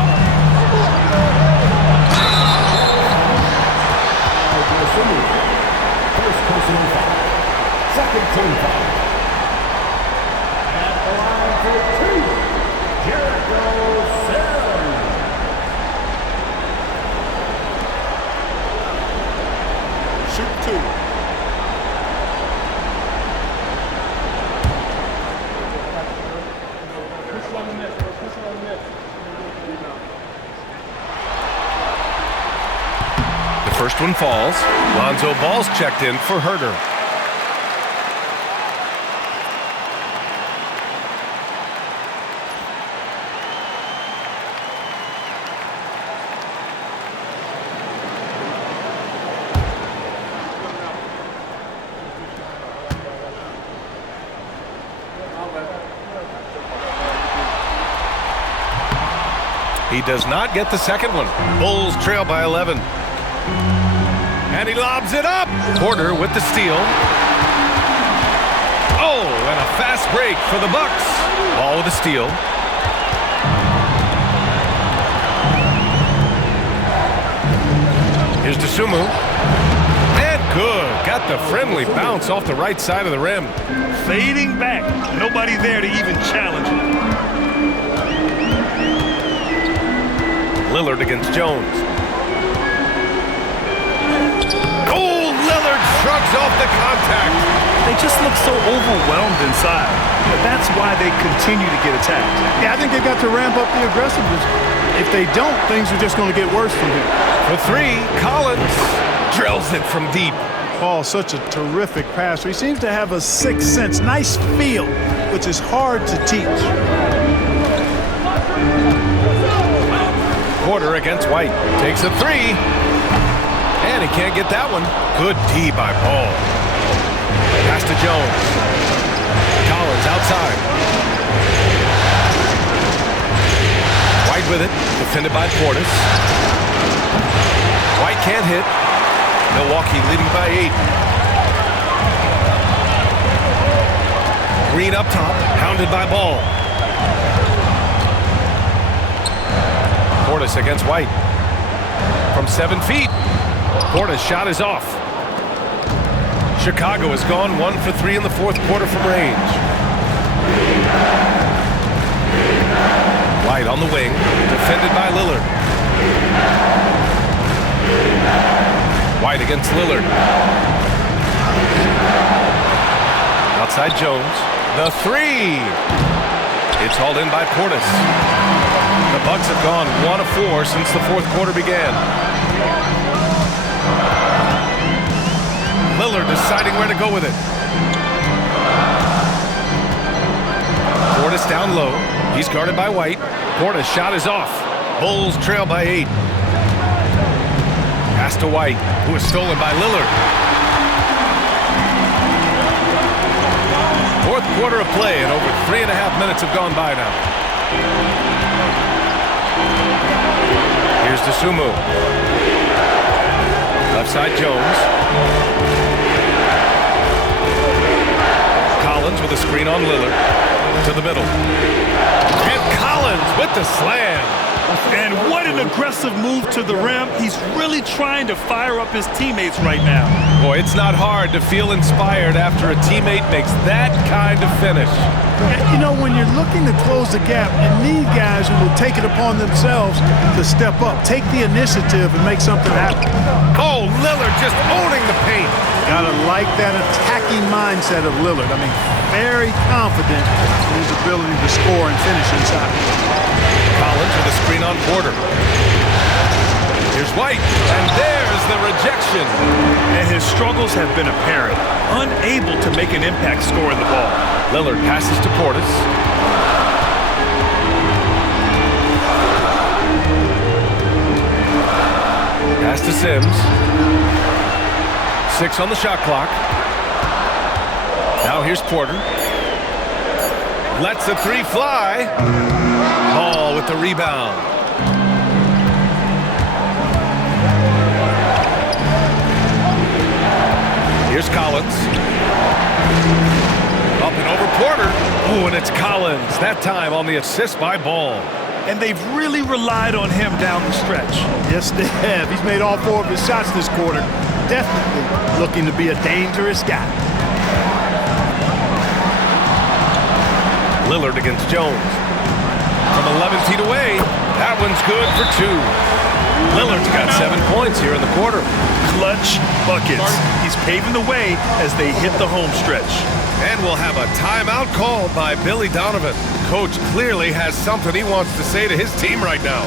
First personal foul. Second team foul. At the line for 2, Jericho Sims. Shoot 2. First one falls. Lonzo Ball's checked in for Herter. He does not get the second one. Bulls trail by 11. And he lobs it up. Porter with the steal. Oh, and a fast break for the Bucks. Ball with the steal. Here's DeSumo. And good. Got the friendly bounce off the right side of the rim. Fading back. Nobody there to even challenge him. Lillard against Jones. Lillard shrugs off the contact. They just look so overwhelmed inside. But that's why they continue to get attacked. Yeah, I think they've got to ramp up the aggressiveness. If they don't, things are just going to get worse from here. For 3, Collins drills it from deep. Paul, such a terrific passer. He seems to have a sixth sense, nice feel, which is hard to teach. Porter against White. Takes a 3. And he can't get that one. Good D by Ball. Pass to Jones. Collins outside. White with it. Defended by Portis. White can't hit. Milwaukee leading by 8. Green up top. Hounded by Ball. Portis against White. From 7 feet. Portis' shot is off. Chicago has gone 1 for 3 in the fourth quarter from range. White on the wing, defended by Lillard. White against Lillard. Outside Jones. The 3. It's hauled in by Portis. The Bucks have gone 1 of 4 since the fourth quarter began. Lillard deciding where to go with it. Portis down low. He's guarded by White. Portis' shot is off. Bulls trail by 8. Pass to White, who is stolen by Lillard. Fourth quarter of play, and over 3.5 minutes have gone by now. Here's DeSumo. Left side Jones. Collins with a screen on Lillard. To the middle. And Collins with the slam. And what an aggressive move to the rim. He's really trying to fire up his teammates right now. Boy, it's not hard to feel inspired after a teammate makes that kind of finish. You know, when you're looking to close the gap, you need guys who will take it upon themselves to step up, take the initiative, and make something happen. Oh, Lillard just owning the paint. Gotta like that attacking mindset of Lillard. I mean, very confident in his ability to score and finish inside. Collins with a screen on Porter. Here's White, and there's the rejection. And his struggles have been apparent. Unable to make an impact scoring the ball. Lillard passes to Portis. Pass to Sims. 6 on the shot clock. Now here's Porter. Lets a 3 fly. Ball with the rebound. Here's Collins. Up and over Porter. Oh, and it's Collins. That time on the assist by Ball. And they've really relied on him down the stretch. Yes, they have. He's made all 4 of his shots this quarter. Definitely looking to be a dangerous guy. Lillard against Jones. From 11 feet away, that one's good for 2. Lillard's got 7 points here in the quarter. Clutch buckets. He's paving the way as they hit the home stretch. And we'll have a timeout called by Billy Donovan. Coach clearly has something he wants to say to his team right now.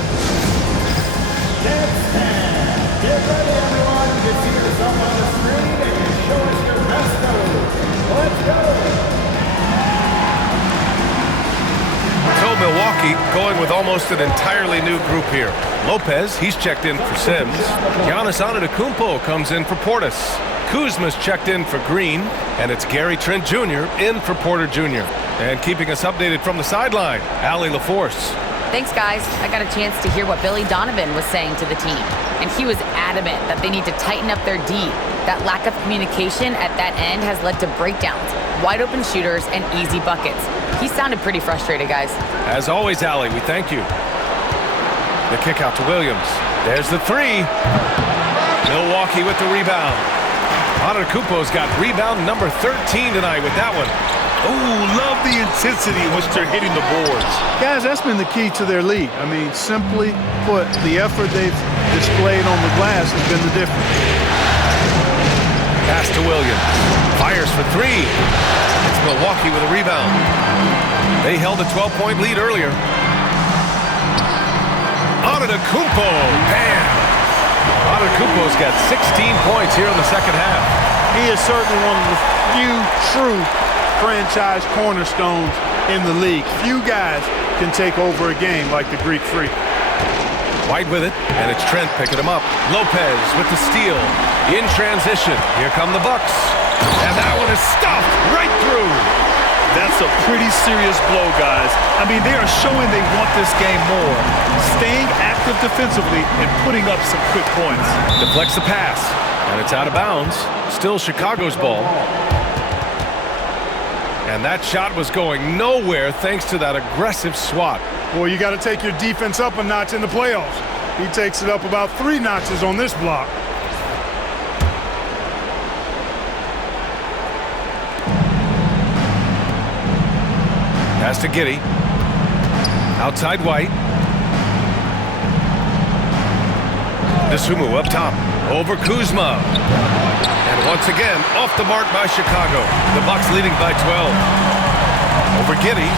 Get ready, everyone. You see yourself on the screen and you show us your best move. Let's go. So Milwaukee going with almost an entirely new group here. Lopez, he's checked in for Sims. Giannis Antetokounmpo comes in for Portis. Kuzma's checked in for Green, and it's Gary Trent Jr. in for Porter Jr. And keeping us updated from the sideline, Allie LaForce. Thanks, guys. I got a chance to hear what Billy Donovan was saying to the team, and he was adamant that they need to tighten up their D. That lack of communication at that end has led to breakdowns, wide open shooters, and easy buckets. He sounded pretty frustrated, guys. As always, Allie, we thank you. The kick out to Williams. There's the 3. Milwaukee with the rebound. Antetokounmpo's got rebound number 13 tonight with that one. Oh, love the intensity in which they're hitting the boards. Guys, that's been the key to their lead. I mean, simply put, the effort they've displayed on the glass has been the difference. Pass to Williams. Fires for 3. It's Milwaukee with a rebound. They held a 12-point lead earlier. Antetokounmpo. Bam! Antetokounmpo's got 16 points here in the second half. He is certainly one of the few true franchise cornerstones in the league. Few guys can take over a game like the Greek Freak. White with it, and it's Trent picking him up. Lopez with the steal. In transition, here come the Bucks. And that one is stuffed right through. That's a pretty serious blow, guys. I mean, they are showing they want this game more. Staying active defensively and putting up some quick points. Deflects the pass, and it's out of bounds. Still Chicago's ball. And that shot was going nowhere thanks to that aggressive swat. Well, you got to take your defense up a notch in the playoffs. He takes it up about 3 notches on this block. Pass to Giddey. Outside White. Nasumu up top. Over Kuzma. And once again, off the mark by Chicago. The Bucks leading by 12. Over Giddey.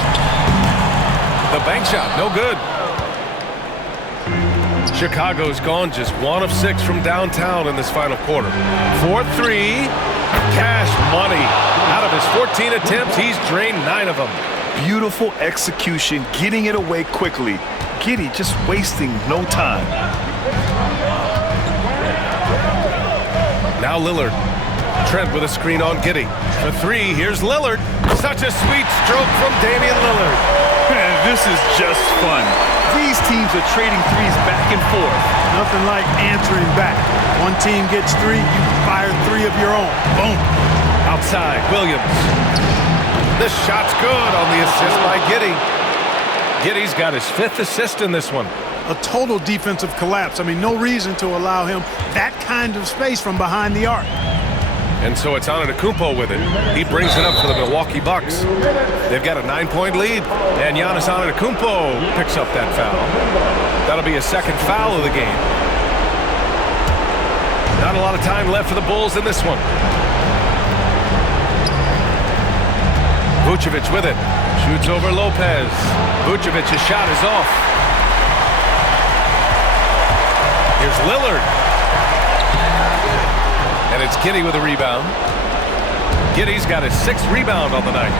The bank shot, no good. Chicago's gone just 1 of 6 from downtown in this final quarter. 4-3. Cash money. Out of his 14 attempts, he's drained 9 of them. Beautiful execution, getting it away quickly. Giddey just wasting no time. Now Lillard. Trent with a screen on Giddey. For 3, here's Lillard. Such a sweet stroke from Damian Lillard. Man, this is just fun. These teams are trading threes back and forth. Nothing like answering back. One team gets 3, you fire 3 of your own. Boom. Outside, Williams. This shot's good on the assist by Giddey. Giddey's got his 5th assist in this one. a total defensive collapse. I mean, no reason to allow him that kind of space from behind the arc. And so it's Antetokounmpo with it. He brings it up for the Milwaukee Bucks. They've got a 9-point lead, and Giannis Antetokounmpo picks up that foul. That'll be his second foul of the game. Not a lot of time left for the Bulls in this one. Vucevic with it. Shoots over Lopez. Vucevic's shot is off. Here's Lillard. And it's Giddey with a rebound. Giddey's got his 6th rebound on the night.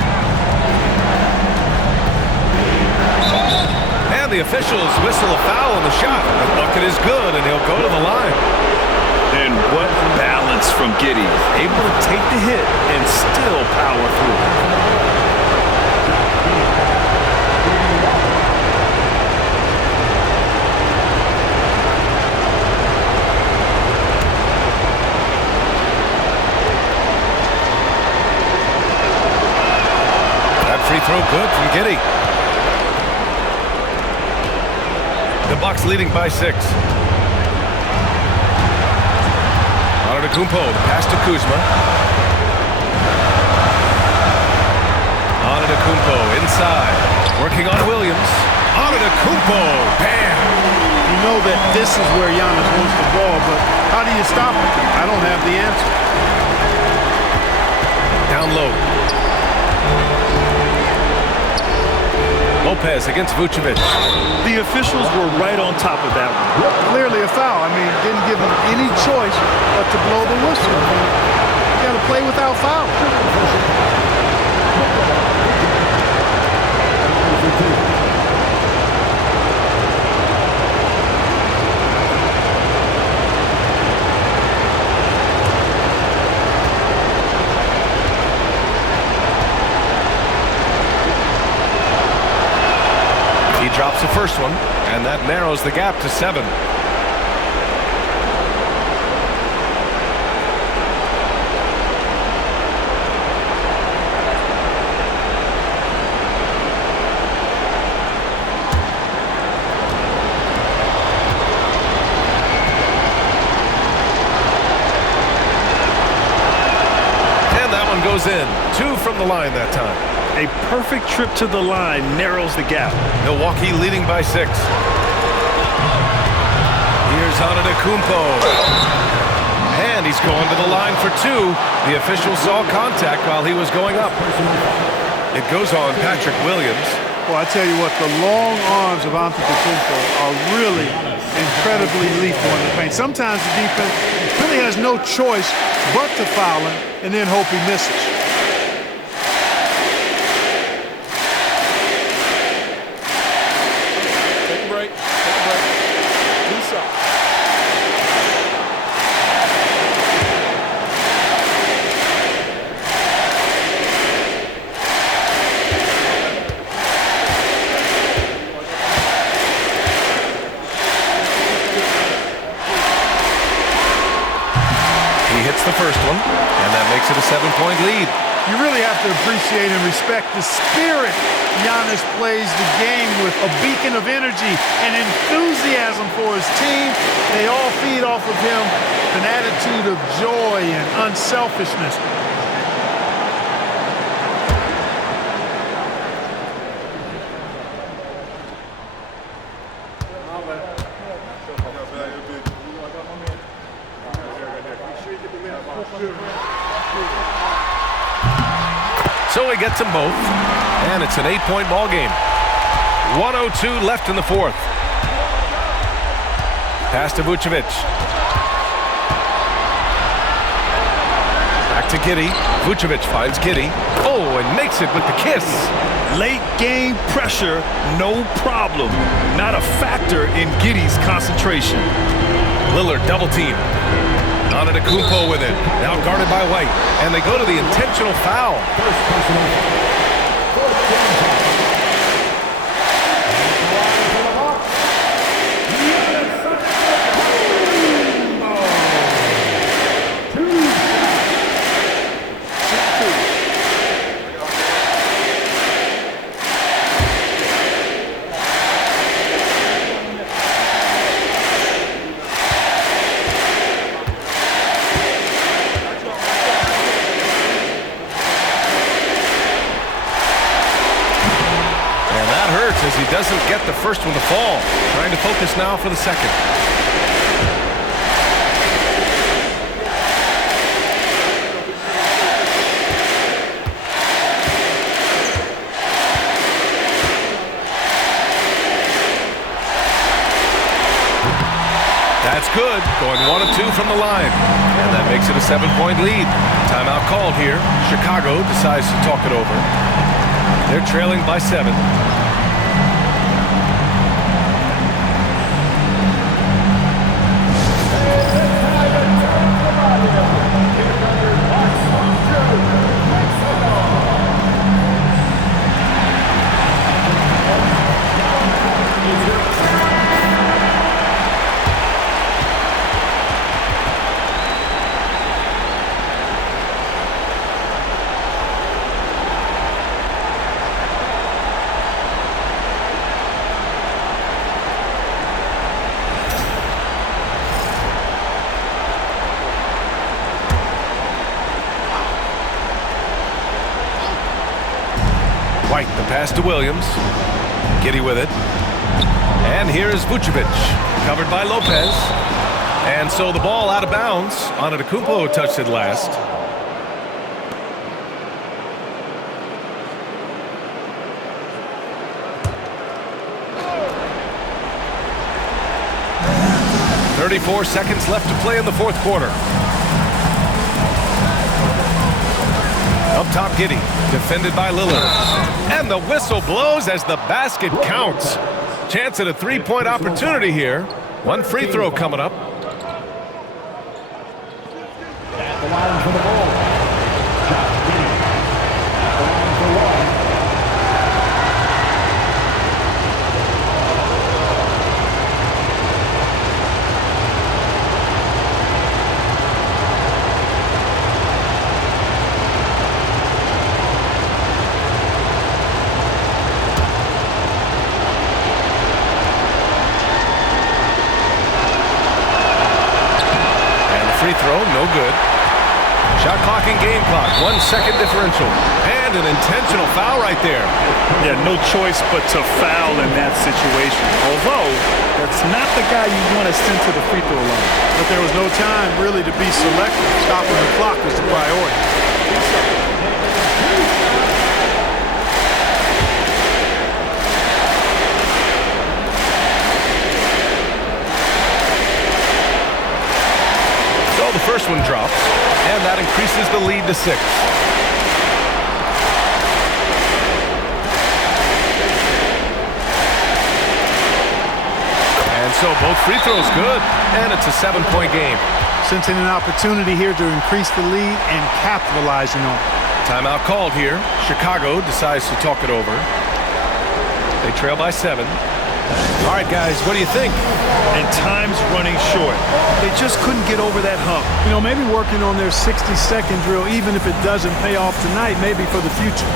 And the officials whistle a foul on the shot. The bucket is good, and he'll go to the line. And what balance from Giddey. Able to take the hit and still power through. Free throw good from Giddey. The Bucks leading by 6. Antetokounmpo, the pass to Kuzma. Antetokounmpo inside, working on Williams. Antetokounmpo, bam! You know that this is where Giannis wants the ball, but how do you stop it? I don't have the answer. Down low. Lopez against Vucevic. The officials were right on top of that one. Clearly a foul. I mean, didn't give him any choice but to blow the whistle. You got to play without foul. Drops the first one, and that narrows the gap to 7. And that one goes in. 2 from the line that time. A perfect trip to the line narrows the gap. Milwaukee leading by 6. Here's Antetokounmpo. And he's going to the line for 2. The official saw contact while he was going up. It goes on Patrick Williams. Well, I tell you what, the long arms of Antetokounmpo are really incredibly lethal in the paint. Sometimes the defense really has no choice but to foul him and then hope he misses. The first one, and that makes it a 7-point lead. You really have to appreciate and respect the spirit Giannis plays the game with, a beacon of energy and enthusiasm for his team. They all feed off of him an attitude of joy and unselfishness. So he gets them both, and it's an 8-point ball game. 1:02 left in the 4th. Pass to Vucevic. Back to Giddey. Vucevic finds Giddey. Oh, and makes it with the kiss. Late game pressure, no problem. Not a factor in Giddey's concentration. Lillard double team. Antetokounmpo with it. Now guarded by White. And they go to the intentional foul. doesn't get the first one to fall. Trying to focus now for the second. That's good. Going 1 of 2 from the line. And that makes it a 7-point lead. Timeout called here. Chicago decides to talk it over. They're trailing by 7. White, the pass to Williams. Giddy with it. And here is Vucevic, covered by Lopez. And so the ball out of bounds. Antetokounmpo touched it last. "34 seconds left to play in the fourth quarter. Up top, Giddy, defended by Lillard. And the whistle blows as the basket counts. Chance at a three-point opportunity here. One free throw coming up. At the line for the ball. Josh Giddy. At the line for one. Free throw, no good. Shot clock and game clock, 1 second differential. And an intentional foul right there. Yeah, no choice but to foul in that situation. Although, that's not the guy you want to send to the free throw line. But there was no time really to be selective. Stopping the clock was the priority. The first one drops, and that increases the lead to 6. And so both free throws good, and it's a 7-point game. Sensing an opportunity here to increase the lead and capitalizing on it. Timeout called here. Chicago decides to talk it over. They trail by 7. All right, guys, what do you think? And time's running short. They just couldn't get over that hump. You know, maybe working on their 60-second drill, even if it doesn't pay off tonight, maybe for the future.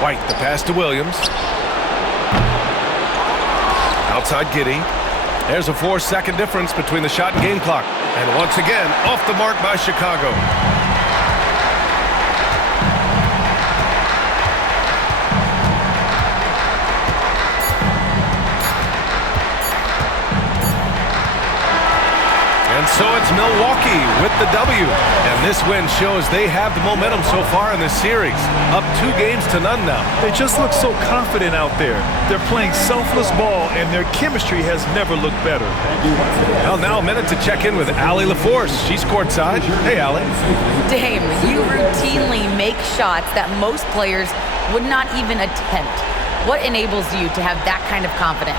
White, the pass to Williams. Outside Giddy. There's a 4-second difference between the shot and game clock. And once again, off the mark by Chicago. And so it's Milwaukee with the W. And this win shows they have the momentum so far in this series. Up 2 games to none now. They just look so confident out there. They're playing selfless ball, and their chemistry has never looked better. Well, now a minute to check in with Allie LaForce. She's courtside. Hey, Allie. Dame, you routinely make shots that most players would not even attempt. What enables you to have that kind of confidence?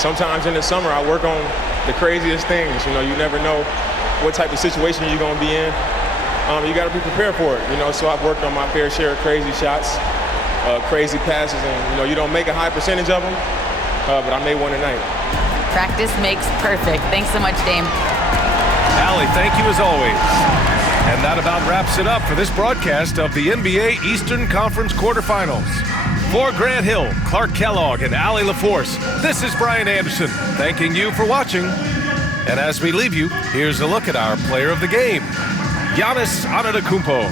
Sometimes in the summer, I work on the craziest things. You know, you never know what type of situation you're going to be in. You got to be prepared for it. You know, so I've worked on my fair share of crazy shots, crazy passes, and you know, you don't make a high percentage of them, but I made one tonight. Practice makes perfect. Thanks so much, Dame. Allie, thank you as always. And that about wraps it up for this broadcast of the NBA Eastern Conference Quarterfinals. For Grant Hill, Clark Kellogg, and Allie LaForce, this is Brian Anderson, thanking you for watching. And as we leave you, here's a look at our player of the game, Giannis Antetokounmpo.